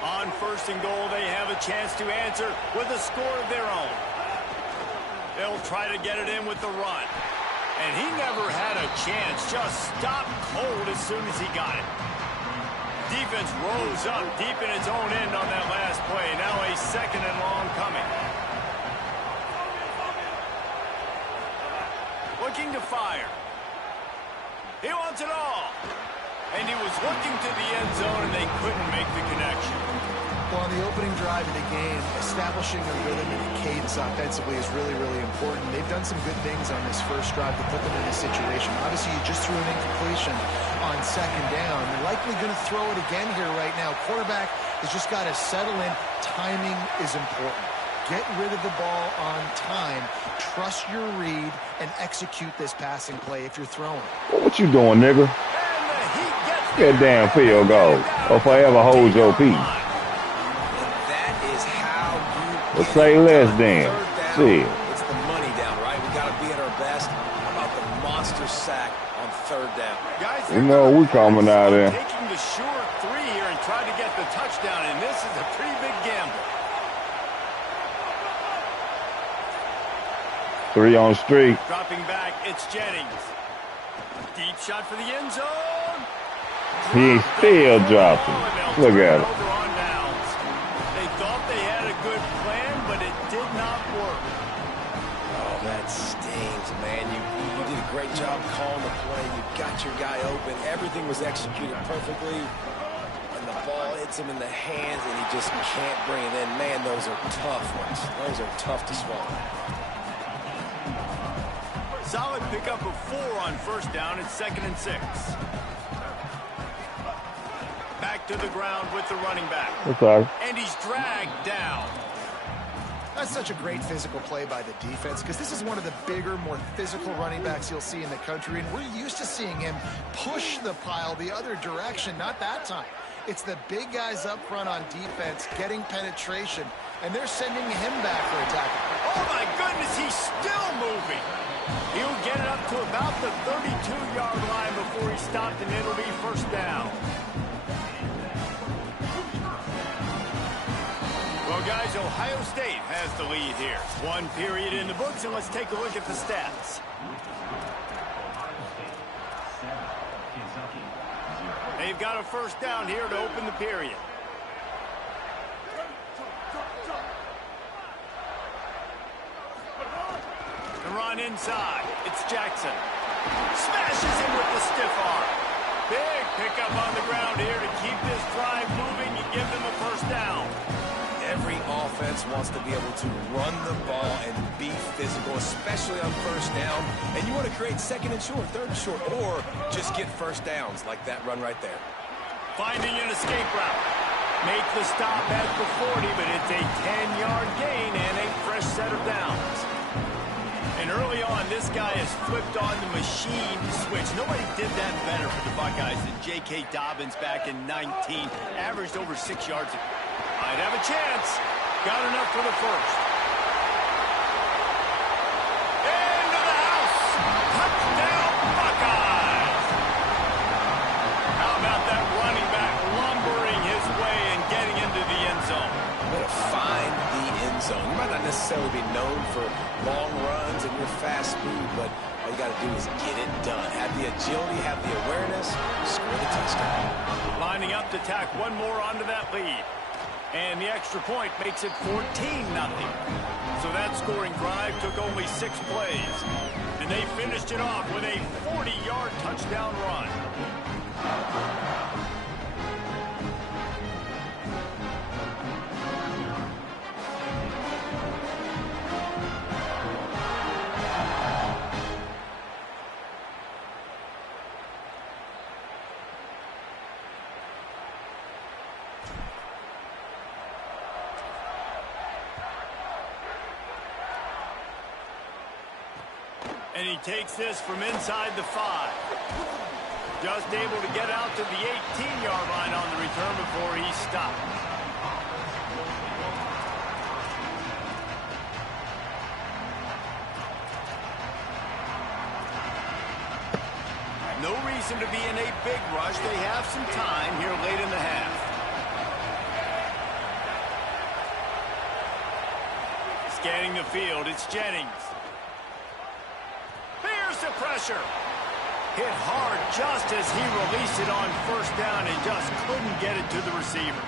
On 1st and goal, they have a chance to answer with a score of their own. They'll try to get it in with the run. And he never had a chance, just stopped cold as soon as he got it. Defense rose up deep in its own end on that last play. Now a 2nd and long coming. Looking to fire. He wants it all. And he was looking to the end zone, and they couldn't make the connection. Well, on the opening drive of the game, establishing a rhythm and a cadence offensively is really, really important. They've done some good things on this first drive to put them in this situation. Obviously, you just threw an incompletion on 2nd down. You're likely going to throw it again here right now. Quarterback has just got to settle in. Timing is important. Get rid of the ball on time. Trust your read and execute this passing play if you're throwing. What you doing, nigga? Get damn field goal or forever hold your peace. Well, say less then. See it. It's the money down, right? We got to be at our best. How about the monster sack on 3rd down? Guys, you know we coming out there. Taking the sure 3 here and trying to get the touchdown, and this is a pretty big gamble. 3 on the street. Dropping back, it's Jennings. Deep shot for the end zone. He still dropping. Look at it. They thought they had a good plan, but it did not work. Oh, that stings, man. You did a great job calling the play. You got your guy open. Everything was executed perfectly. And the ball hits him in the hands, and he just can't bring it in. Man, those are tough ones. Those are tough to swallow. Solid pickup of 4 on 1st down. It's 2nd and 6. Back to the ground with the running back. Okay. And he's dragged down. That's such a great physical play by the defense because this is one of the bigger, more physical running backs you'll see in the country, and we're used to seeing him push the pile the other direction. Not that time. It's the big guys up front on defense getting penetration, and they're sending him back for a tackle. Oh, my goodness, he's still moving. He'll get it up to about the 32-yard line before he stopped, and it'll be 1st down. Well, guys, Ohio State has the lead here. 1 period in the books, and let's take a look at the stats. They've got a 1st down here to open the period. The run inside. It's Jackson. Smashes him with the stiff arm. Big pickup on the ground here to keep this drive moving and give them a 1st down. Every offense wants to be able to run the ball and be physical, especially on 1st down. And you want to create 2nd and short, 3rd and short, or just get 1st downs like that run right there. Finding an escape route. Make the stop at the 40, but it's a 10-yard gain and a fresh set of downs. And early on, this guy has flipped on the machine switch. Nobody did that better for the Buckeyes than J.K. Dobbins back in 19. Averaged over 6 yards. Might have a chance. Got enough for the first. Into the house. Touchdown, Buckeyes. How about that running back lumbering his way and getting into the end zone? Way to find the end zone. You might not necessarily be known for long runs and your fast speed, but all you got to do is get it done. Have the agility, have the awareness, score the touchdown. Lining up to tack one more onto that lead. And the extra point makes it 14-0. So that scoring drive took only 6 plays. And they finished it off with a 40-yard touchdown run. And he takes this from inside the 5. Just able to get out to the 18-yard line on the return before he stopped. No reason to be in a big rush. They have some time here late in the half. Scanning the field, it's Jennings. Here's the pressure. Hit hard just as he released it on first down and just couldn't get it to the receiver.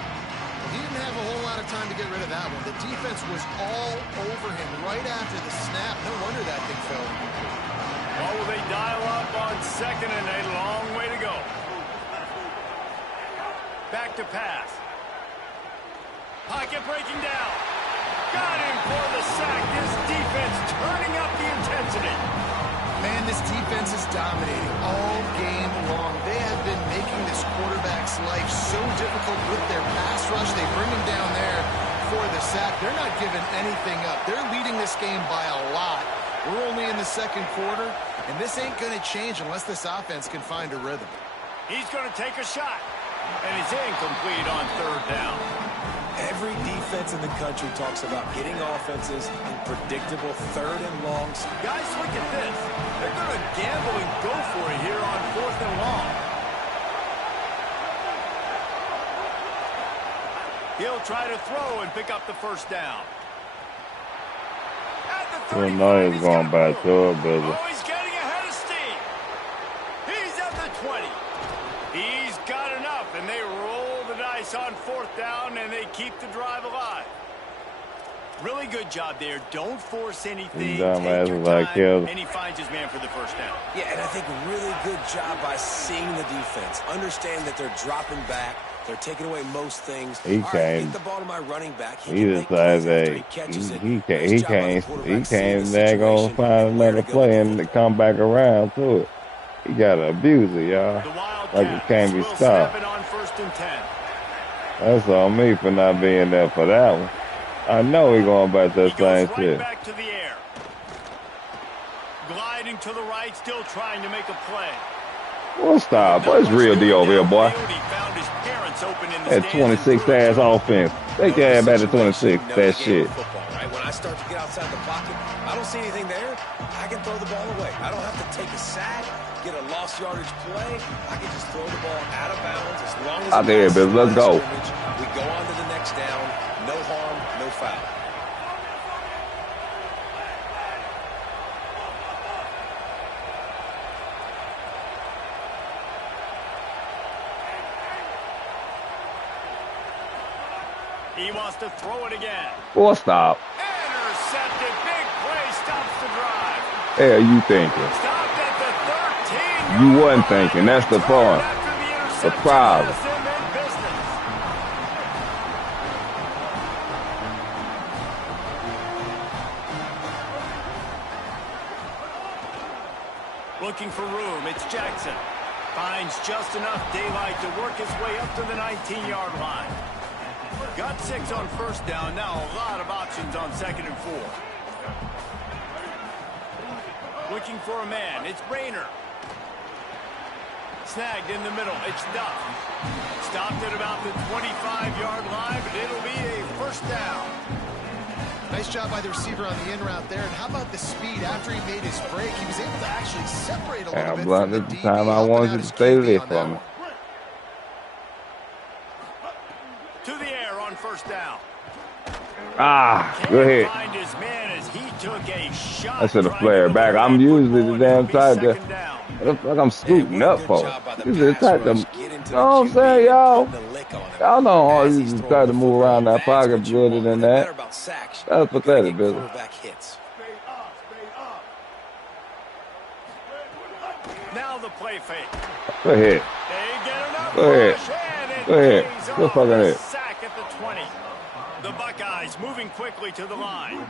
He didn't have a whole lot of time to get rid of that one. The defense was all over him right after the snap. No wonder that thing fell. Well, will they dial up on second and a long way to go? Back to pass. Pocket breaking down. Got him for the sack. This defense turning up the intensity. Man, this defense is dominating all game long. They have been making this quarterback's life so difficult with their pass rush. They bring him down there for the sack. They're not giving anything up. They're leading this game by a lot. We're only in the second quarter, and this ain't going to change unless this offense can find a rhythm. He's going to take a shot, and it's incomplete on third down. Every defense in the country talks about getting offenses in predictable third and longs. Guys, look at this. They're going to gamble and go for it here on fourth and long. He'll try to throw and pick up the first down. At the 35, know he's going back to it, baby. Oh, he's getting ahead of steam. He's at the 20. He's got enough, and they roll the dice on fourth down, and they keep the drive alive. Really good job there. Don't force anything. Take your time, and he finds his man for the first down. Yeah, and I think really good job by seeing the defense. Understand that they're dropping back. They're taking away most things. He can't. Get the ball to my running back. He decides that he can't gonna find another play and to come back around to it. He gotta abuse it, y'all. Like it can't be stopped. On first and 10. That's on me for not being there for that one. I know he's going back to the same shit. Back to the air. Gliding to the right, still trying to make a play. Well, stop. What's real deal over here, boy? That 26-ass offense. Take that back to 26. That shit. When I start to get outside the pocket, I don't see anything there. I can throw the ball away. I don't have to take a sack, get a lost yardage play. I can just throw the ball out of bounds as long as out there, baby. Let's go. We go on to the next down. No harm, no foul. He wants to throw it again. Well, stop. Intercepted. Big play stops the drive. Hell, you thinking? Stopped at the 13. You wasn't thinking. That's the point. The problem. Looking for room. It's Jackson. Finds just enough daylight to work his way up to the 19-yard line. Got 6 on first down. Now a lot of options on 2nd and 4. Looking for a man. It's Rayner. Snagged in the middle. It's Duff. Stopped at about the 25-yard line, but it'll be a first down. Nice job by the receiver on the in route there. And how about the speed? After he made his break, he was able to actually separate a little bit from the DB. Time I wanted to stay there for me. To the air on first down. Go ahead. I should have flared back. I'm usually the damn type that like I'm scooting up for. This is the type of, you know what I'm saying, y'all? Y'all know how you just try to move around that pocket better than that. That's pathetic, Billy. Now the play fake. Go ahead. Go ahead. Go ahead. Go fucking ahead. Sack at the 20. The Buckeyes moving quickly to the line.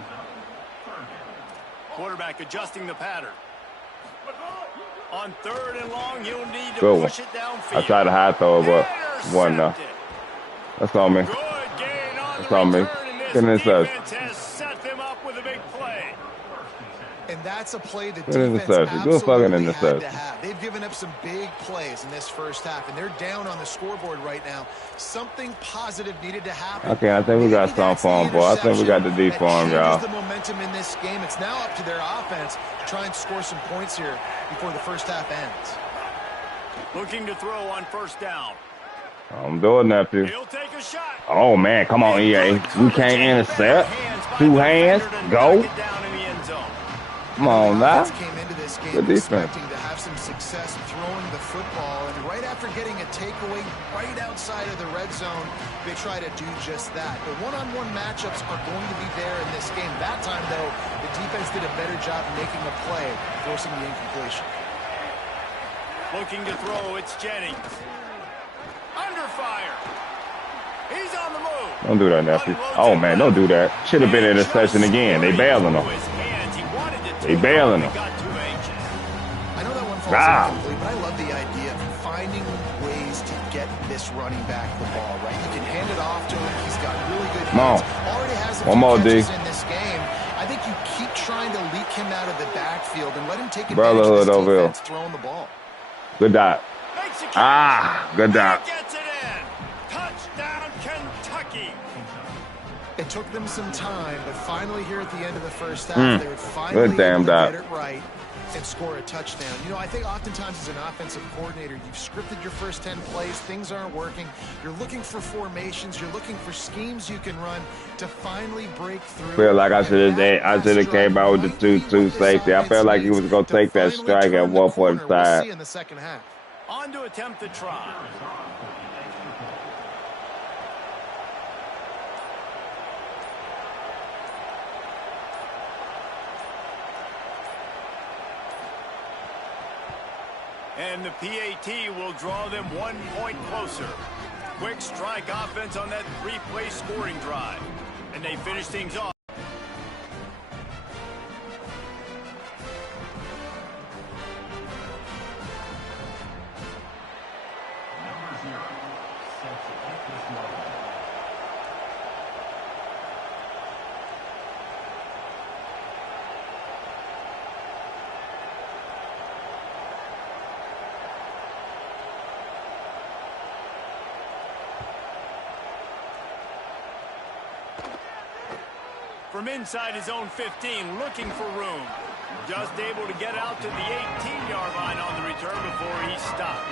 Quarterback adjusting the pattern. On 3rd and long, he'll need to push it downfield. I tried to high throw, but one no. That's on me. That's on me. Get inside. Has set them up with a big play. And that's a play that defense absolutely had to have. They've given up some big plays in this first half, and they're down on the scoreboard right now. Something positive needed to happen. Okay, I think we got something for him, boy. I think we got the D for him, y'all. The momentum in this game. It's now up to their offense to try and score some points here before the first half ends. Looking to throw on first down. I'm doing that, too. He'll take a shot. Oh, man, come on, EA. You can't intercept. 2 hands, go. Come on now. Good defense. To have some success throwing the football, and right after getting a takeaway right outside of the red zone, they try to do just that. The one-on-one matchups are going to be there in this game. That time, though, the defense did a better job making a play, forcing the incompletion. Looking to throw, it's Jennings. Under fire. He's on the move. Don't do that, nephew. Oh, man, don't do that. Should have been in this session again. They bailing him. They bailing him. I know that one falls incomplete, but I love the idea of finding ways to get this running back the ball, right? You can hand it off to him. He's got really good hands. Already has a few catches in this game. I think you keep trying to leak him out of the backfield and let him take advantage of this defense throwing the ball. Good dot. Good dot. Gets it in. Touchdown, Kentucky. It took them some time, but finally here at the end of the first half, they would finally get it right and score a touchdown. You know, I think oftentimes as an offensive coordinator, you've scripted your first 10 plays, things aren't working. You're looking for formations, you're looking for schemes you can run to finally break through. I feel like I should have came out with the 2-2 safety. I felt like he was going to take that strike at one point in time. In the second half. On to attempt the try. And the PAT will draw them 1 point closer. Quick strike offense on that 3-play scoring drive. And they finish things off. From inside his own 15, looking for room. Just able to get out to the 18-yard line on the return before he stopped.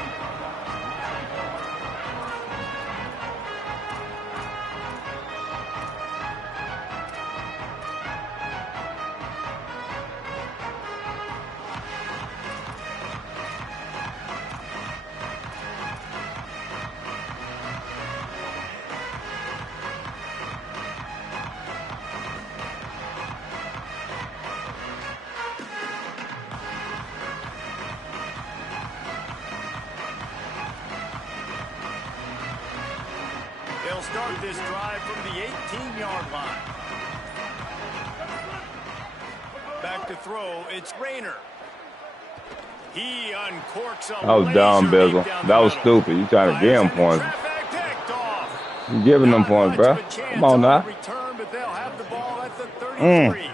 They'll start this drive from the 18-yard line. Back to throw, it's Rayner. He uncorks a That was dumb, laser Bizzle. deep down That the was middle. stupid. You trying to give him points. Traffic picked off. You giving them Not points, much bro. of a chance Come on now. the return, but they'll have the ball at the 33.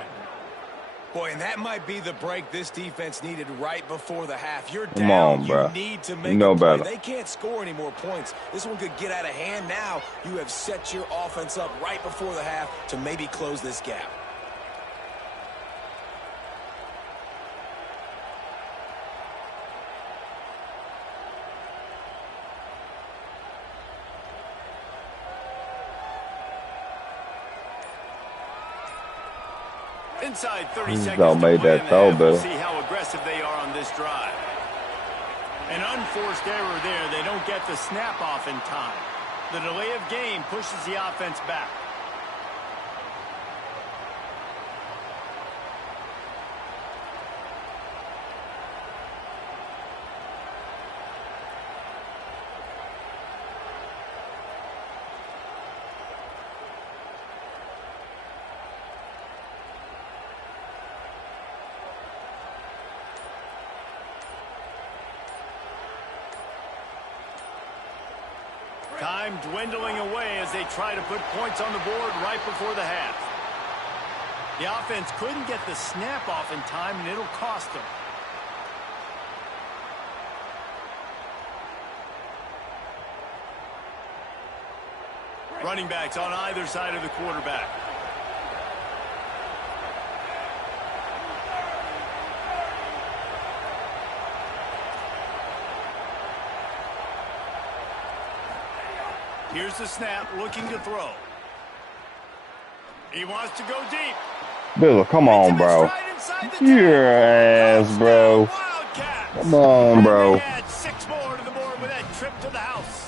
Boy, and that might be the break this defense needed right before the half. You're Come down. on, bro. You need to make You know a play. better. They can't score any more points. This one could get out of hand now. You have set your offense up right before the half to maybe close this gap. Inside 30 He's seconds all to made play that in the throw half. We'll better. see how aggressive they are on this drive. An unforced error there. They don't get the snap off in time. The delay of game pushes the offense back. Time dwindling away as they try to put points on the board right before the half. The offense couldn't get the snap off in time, and it'll cost them. Running backs on either side of the quarterback. Here's the snap, looking to throw. He wants to go deep. Bizzle, come on, bro. Your ass, bro. Come on, bro. Add 6 more to the board with that trip to the house.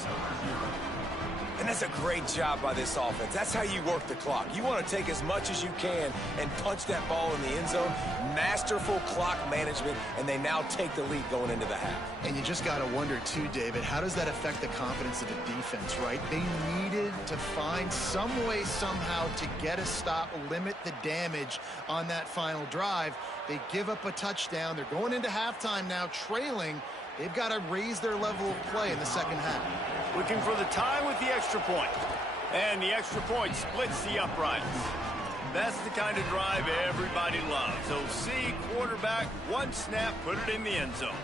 And that's a great job by this offense. That's how you work the clock. You want to take as much as you can and punch that ball in the end zone. Masterful clock management, and they now take the lead going into the half. And you just got to wonder, too, David, how does that affect the confidence of the defense, right? They needed to find some way, somehow, to get a stop, limit the damage on that final drive. They give up a touchdown. They're going into halftime now, trailing. They've got to raise their level of play in the second half. Looking for the tie with the extra point. And the extra point splits the uprights. That's the kind of drive everybody loves. So see, quarterback, one snap, put it in the end zone.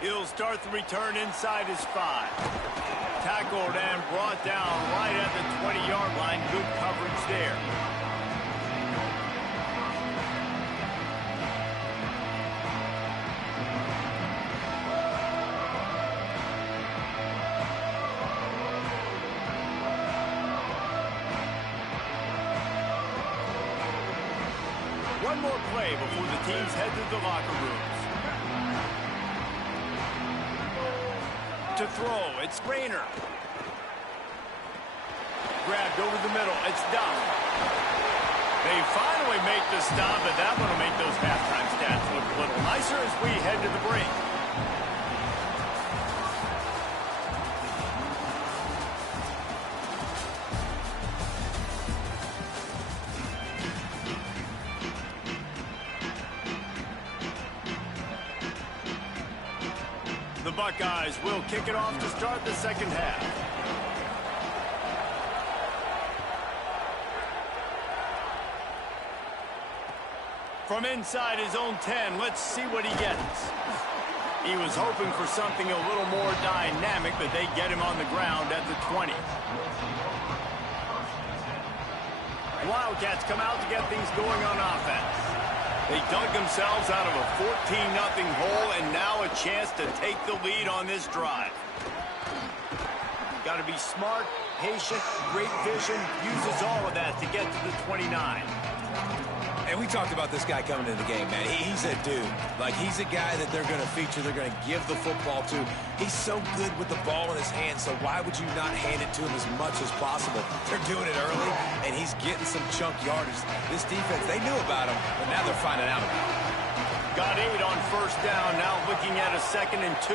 He'll start the return inside his 5. Tackled and brought down right at the 20-yard line. Good coverage there. One more play before the teams head to the locker rooms. To throw, it's Rayner. Grabbed over the middle, it's Duff. They finally make the stop, but that one will make those halftime stats look a little nicer as we head to the break. The Buckeyes will kick it off to start the second half. From inside his own 10, let's see what he gets. He was hoping for something a little more dynamic, but they get him on the ground at the 20. Wildcats come out to get things going on offense. They dug themselves out of a 14-0 hole, and now a chance to take the lead on this drive. Got to be smart, patient, great vision, uses all of that to get to the 29. And we talked about this guy coming into the game, man. He's a dude. Like, he's a guy that they're going to feature, they're going to give the football to. He's so good with the ball in his hands, so why would you not hand it to him as much as possible? They're doing it early, and he's getting some chunk yardage. This defense, they knew about him, but now they're finding out about him. Got 8 on first down, now looking at a 2nd and 2.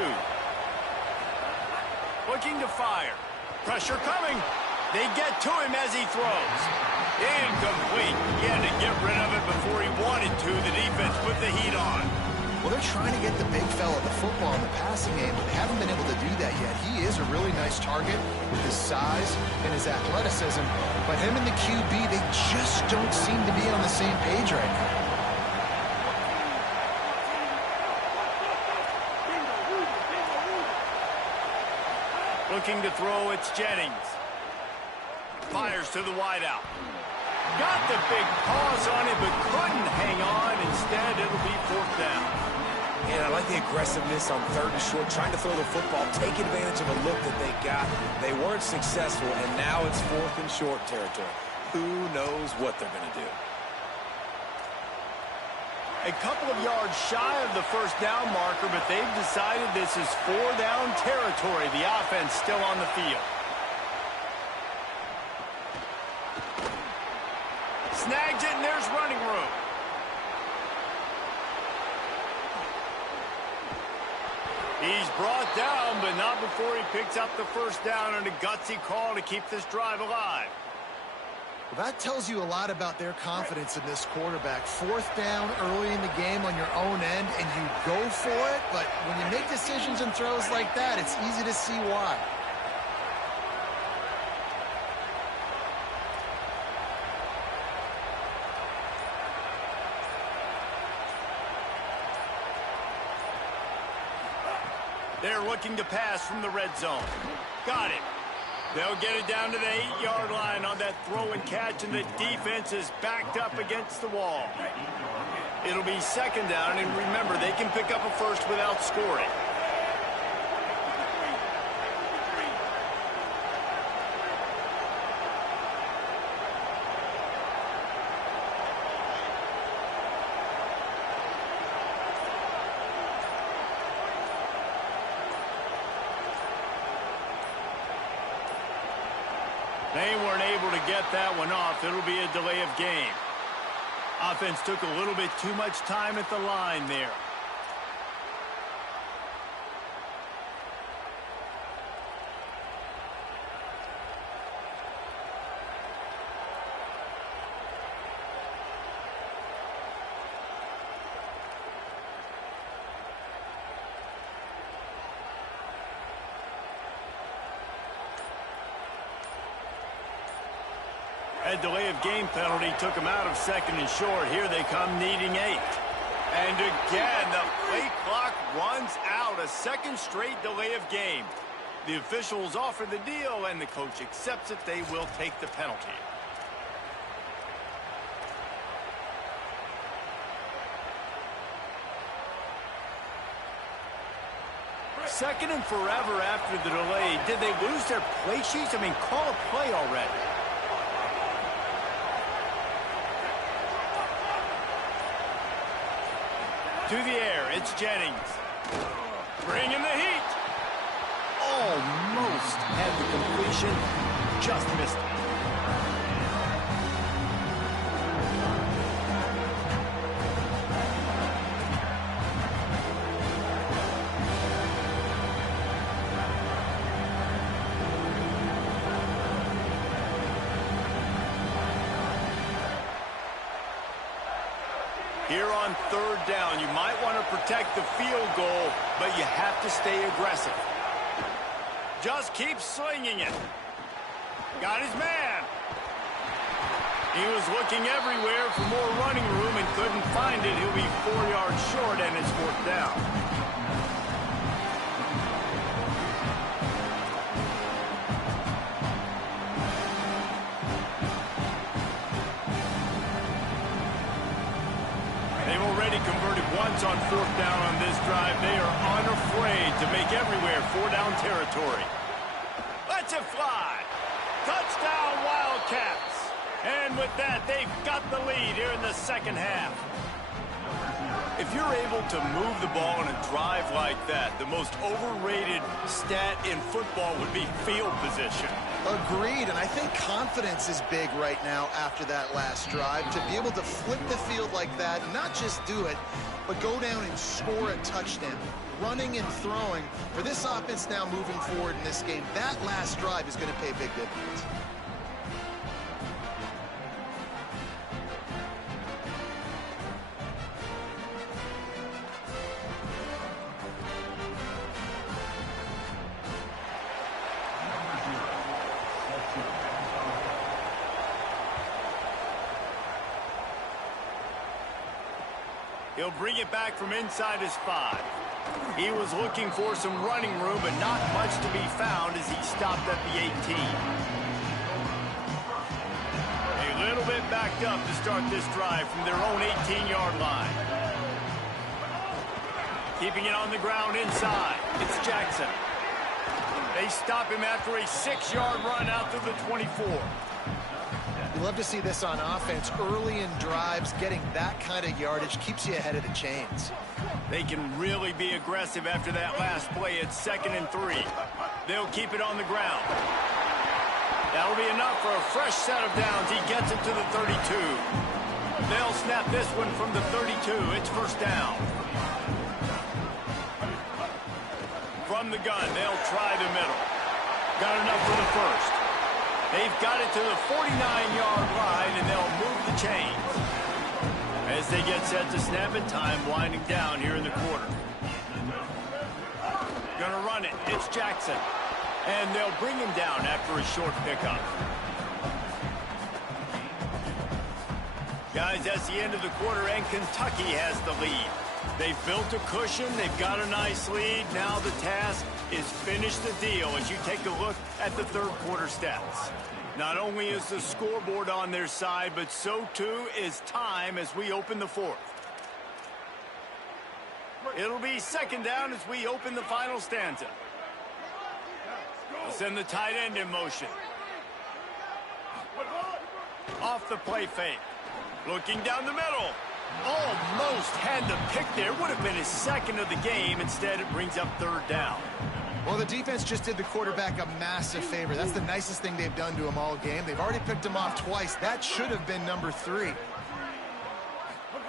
Looking to fire. Pressure coming. They get to him as he throws. Incomplete. He had to get rid of it before he wanted to. The defense put the heat on. Well, they're trying to get the big fella the football in the passing game, but they haven't been able to do that yet. He is a really nice target with his size and his athleticism, but him and the QB, they just don't seem to be on the same page right now. Looking to throw, it's Jennings. Fires to the wideout. Got the big paws on it, but couldn't hang on. Instead, it'll be 4th down. And I like the aggressiveness on 3rd and short, trying to throw the football, take advantage of a look that they got. They weren't successful, and now it's 4th and short territory. Who knows what they're going to do? A couple of yards shy of the 1st down marker, but they've decided this is 4-down territory. The offense still on the field. Snags it, and there's running room. He's brought down, but not before he picks up the 1st down on a gutsy call to keep this drive alive. Well, that tells you a lot about their confidence in this quarterback. 4th down early in the game on your own end, and you go for it, but when you make decisions and throws like that, it's easy to see why. They're looking to pass from the red zone. Got it. They'll get it down to the 8-yard line on that throw and catch, and the defense is backed up against the wall. It'll be 2nd down, and remember, they can pick up a first without scoring. They weren't able to get that one off. It'll be a delay of game. Offense took a little bit too much time at the line there. That delay of game penalty took them out of 2nd and short. Here they come needing 8. And again, the play clock runs out. A 2nd straight delay of game. The officials offer the deal, and the coach accepts it. They will take the penalty. Second and forever after the delay. Did they lose their play sheets? I mean, call a play already. To the air, it's Jennings. Bringing the heat. Almost had the completion, just missed it. Here on 3rd down, you might want to protect the field goal, but you have to stay aggressive. Just keep slinging it. Got his man. He was looking everywhere for more running room and couldn't find it. He'll be 4 yards short, and it's 4th down. They've already converted once on 4th down on this drive. They are unafraid to make everywhere 4-down territory. Let's it fly. Touchdown, Wildcats. And with that, they've got the lead here in the second half. If you're able to move the ball in a drive like that, the most overrated stat in football would be field position. Agreed, and I think confidence is big right now after that last drive. To be able to flip the field like that, not just do it, but go down and score a touchdown. Running and throwing, for this offense now moving forward in this game, that last drive is going to pay big dividends. He'll bring it back from inside his 5. He was looking for some running room, but not much to be found as he stopped at the 18. A little bit backed up to start this drive from their own 18-yard line. Keeping it on the ground inside. It's Jackson. They stop him after a 6-yard run out to the 24. You love to see this on offense. Early in drives, getting that kind of yardage keeps you ahead of the chains. They can really be aggressive after that last play. It's 2nd and 3. They'll keep it on the ground. That'll be enough for a fresh set of downs. He gets it to the 32. They'll snap this one from the 32. It's first down. From the gun, they'll try the middle. Got enough for the first. They've got it to the 49-yard line, and they'll move the chains. As they get set to snap it, time winding down here in the quarter. Gonna run it. It's Jackson. And they'll bring him down after a short pickup. Guys, that's the end of the quarter, and Kentucky has the lead. They've built a cushion. They've got a nice lead. Now the task is finish the deal as you take a look at the third quarter stats. Not only is the scoreboard on their side, but so too is time as we open the fourth. It'll be 2nd down as we open the final stanza. We'll send the tight end in motion. Off the play fake. Looking down the middle. Almost had the pick there. Would have been his 2nd of the game. Instead, it brings up 3rd down. Well, the defense just did the quarterback a massive favor. That's the nicest thing they've done to him all game. They've already picked him off twice. That should have been number 3.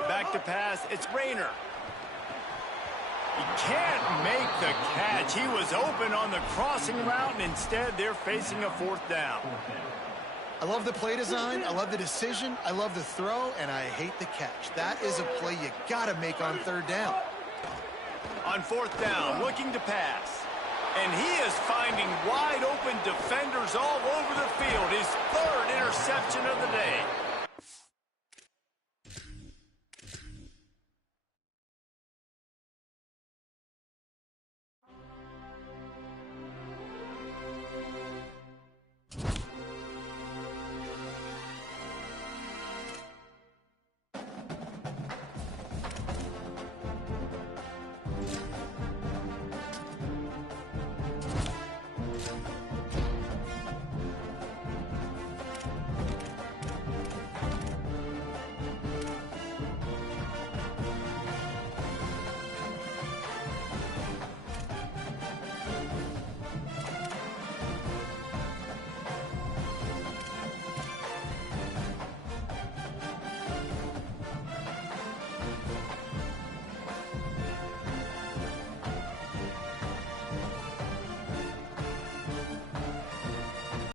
Back to pass. It's Rayner. He can't make the catch. He was open on the crossing route, and instead they're facing a 4th down. I love the play design. I love the decision. I love the throw, and I hate the catch. That is a play you got to make on 3rd down. On 4th down, looking to pass. And he is finding wide open defenders all over the field. His 3rd interception of the day.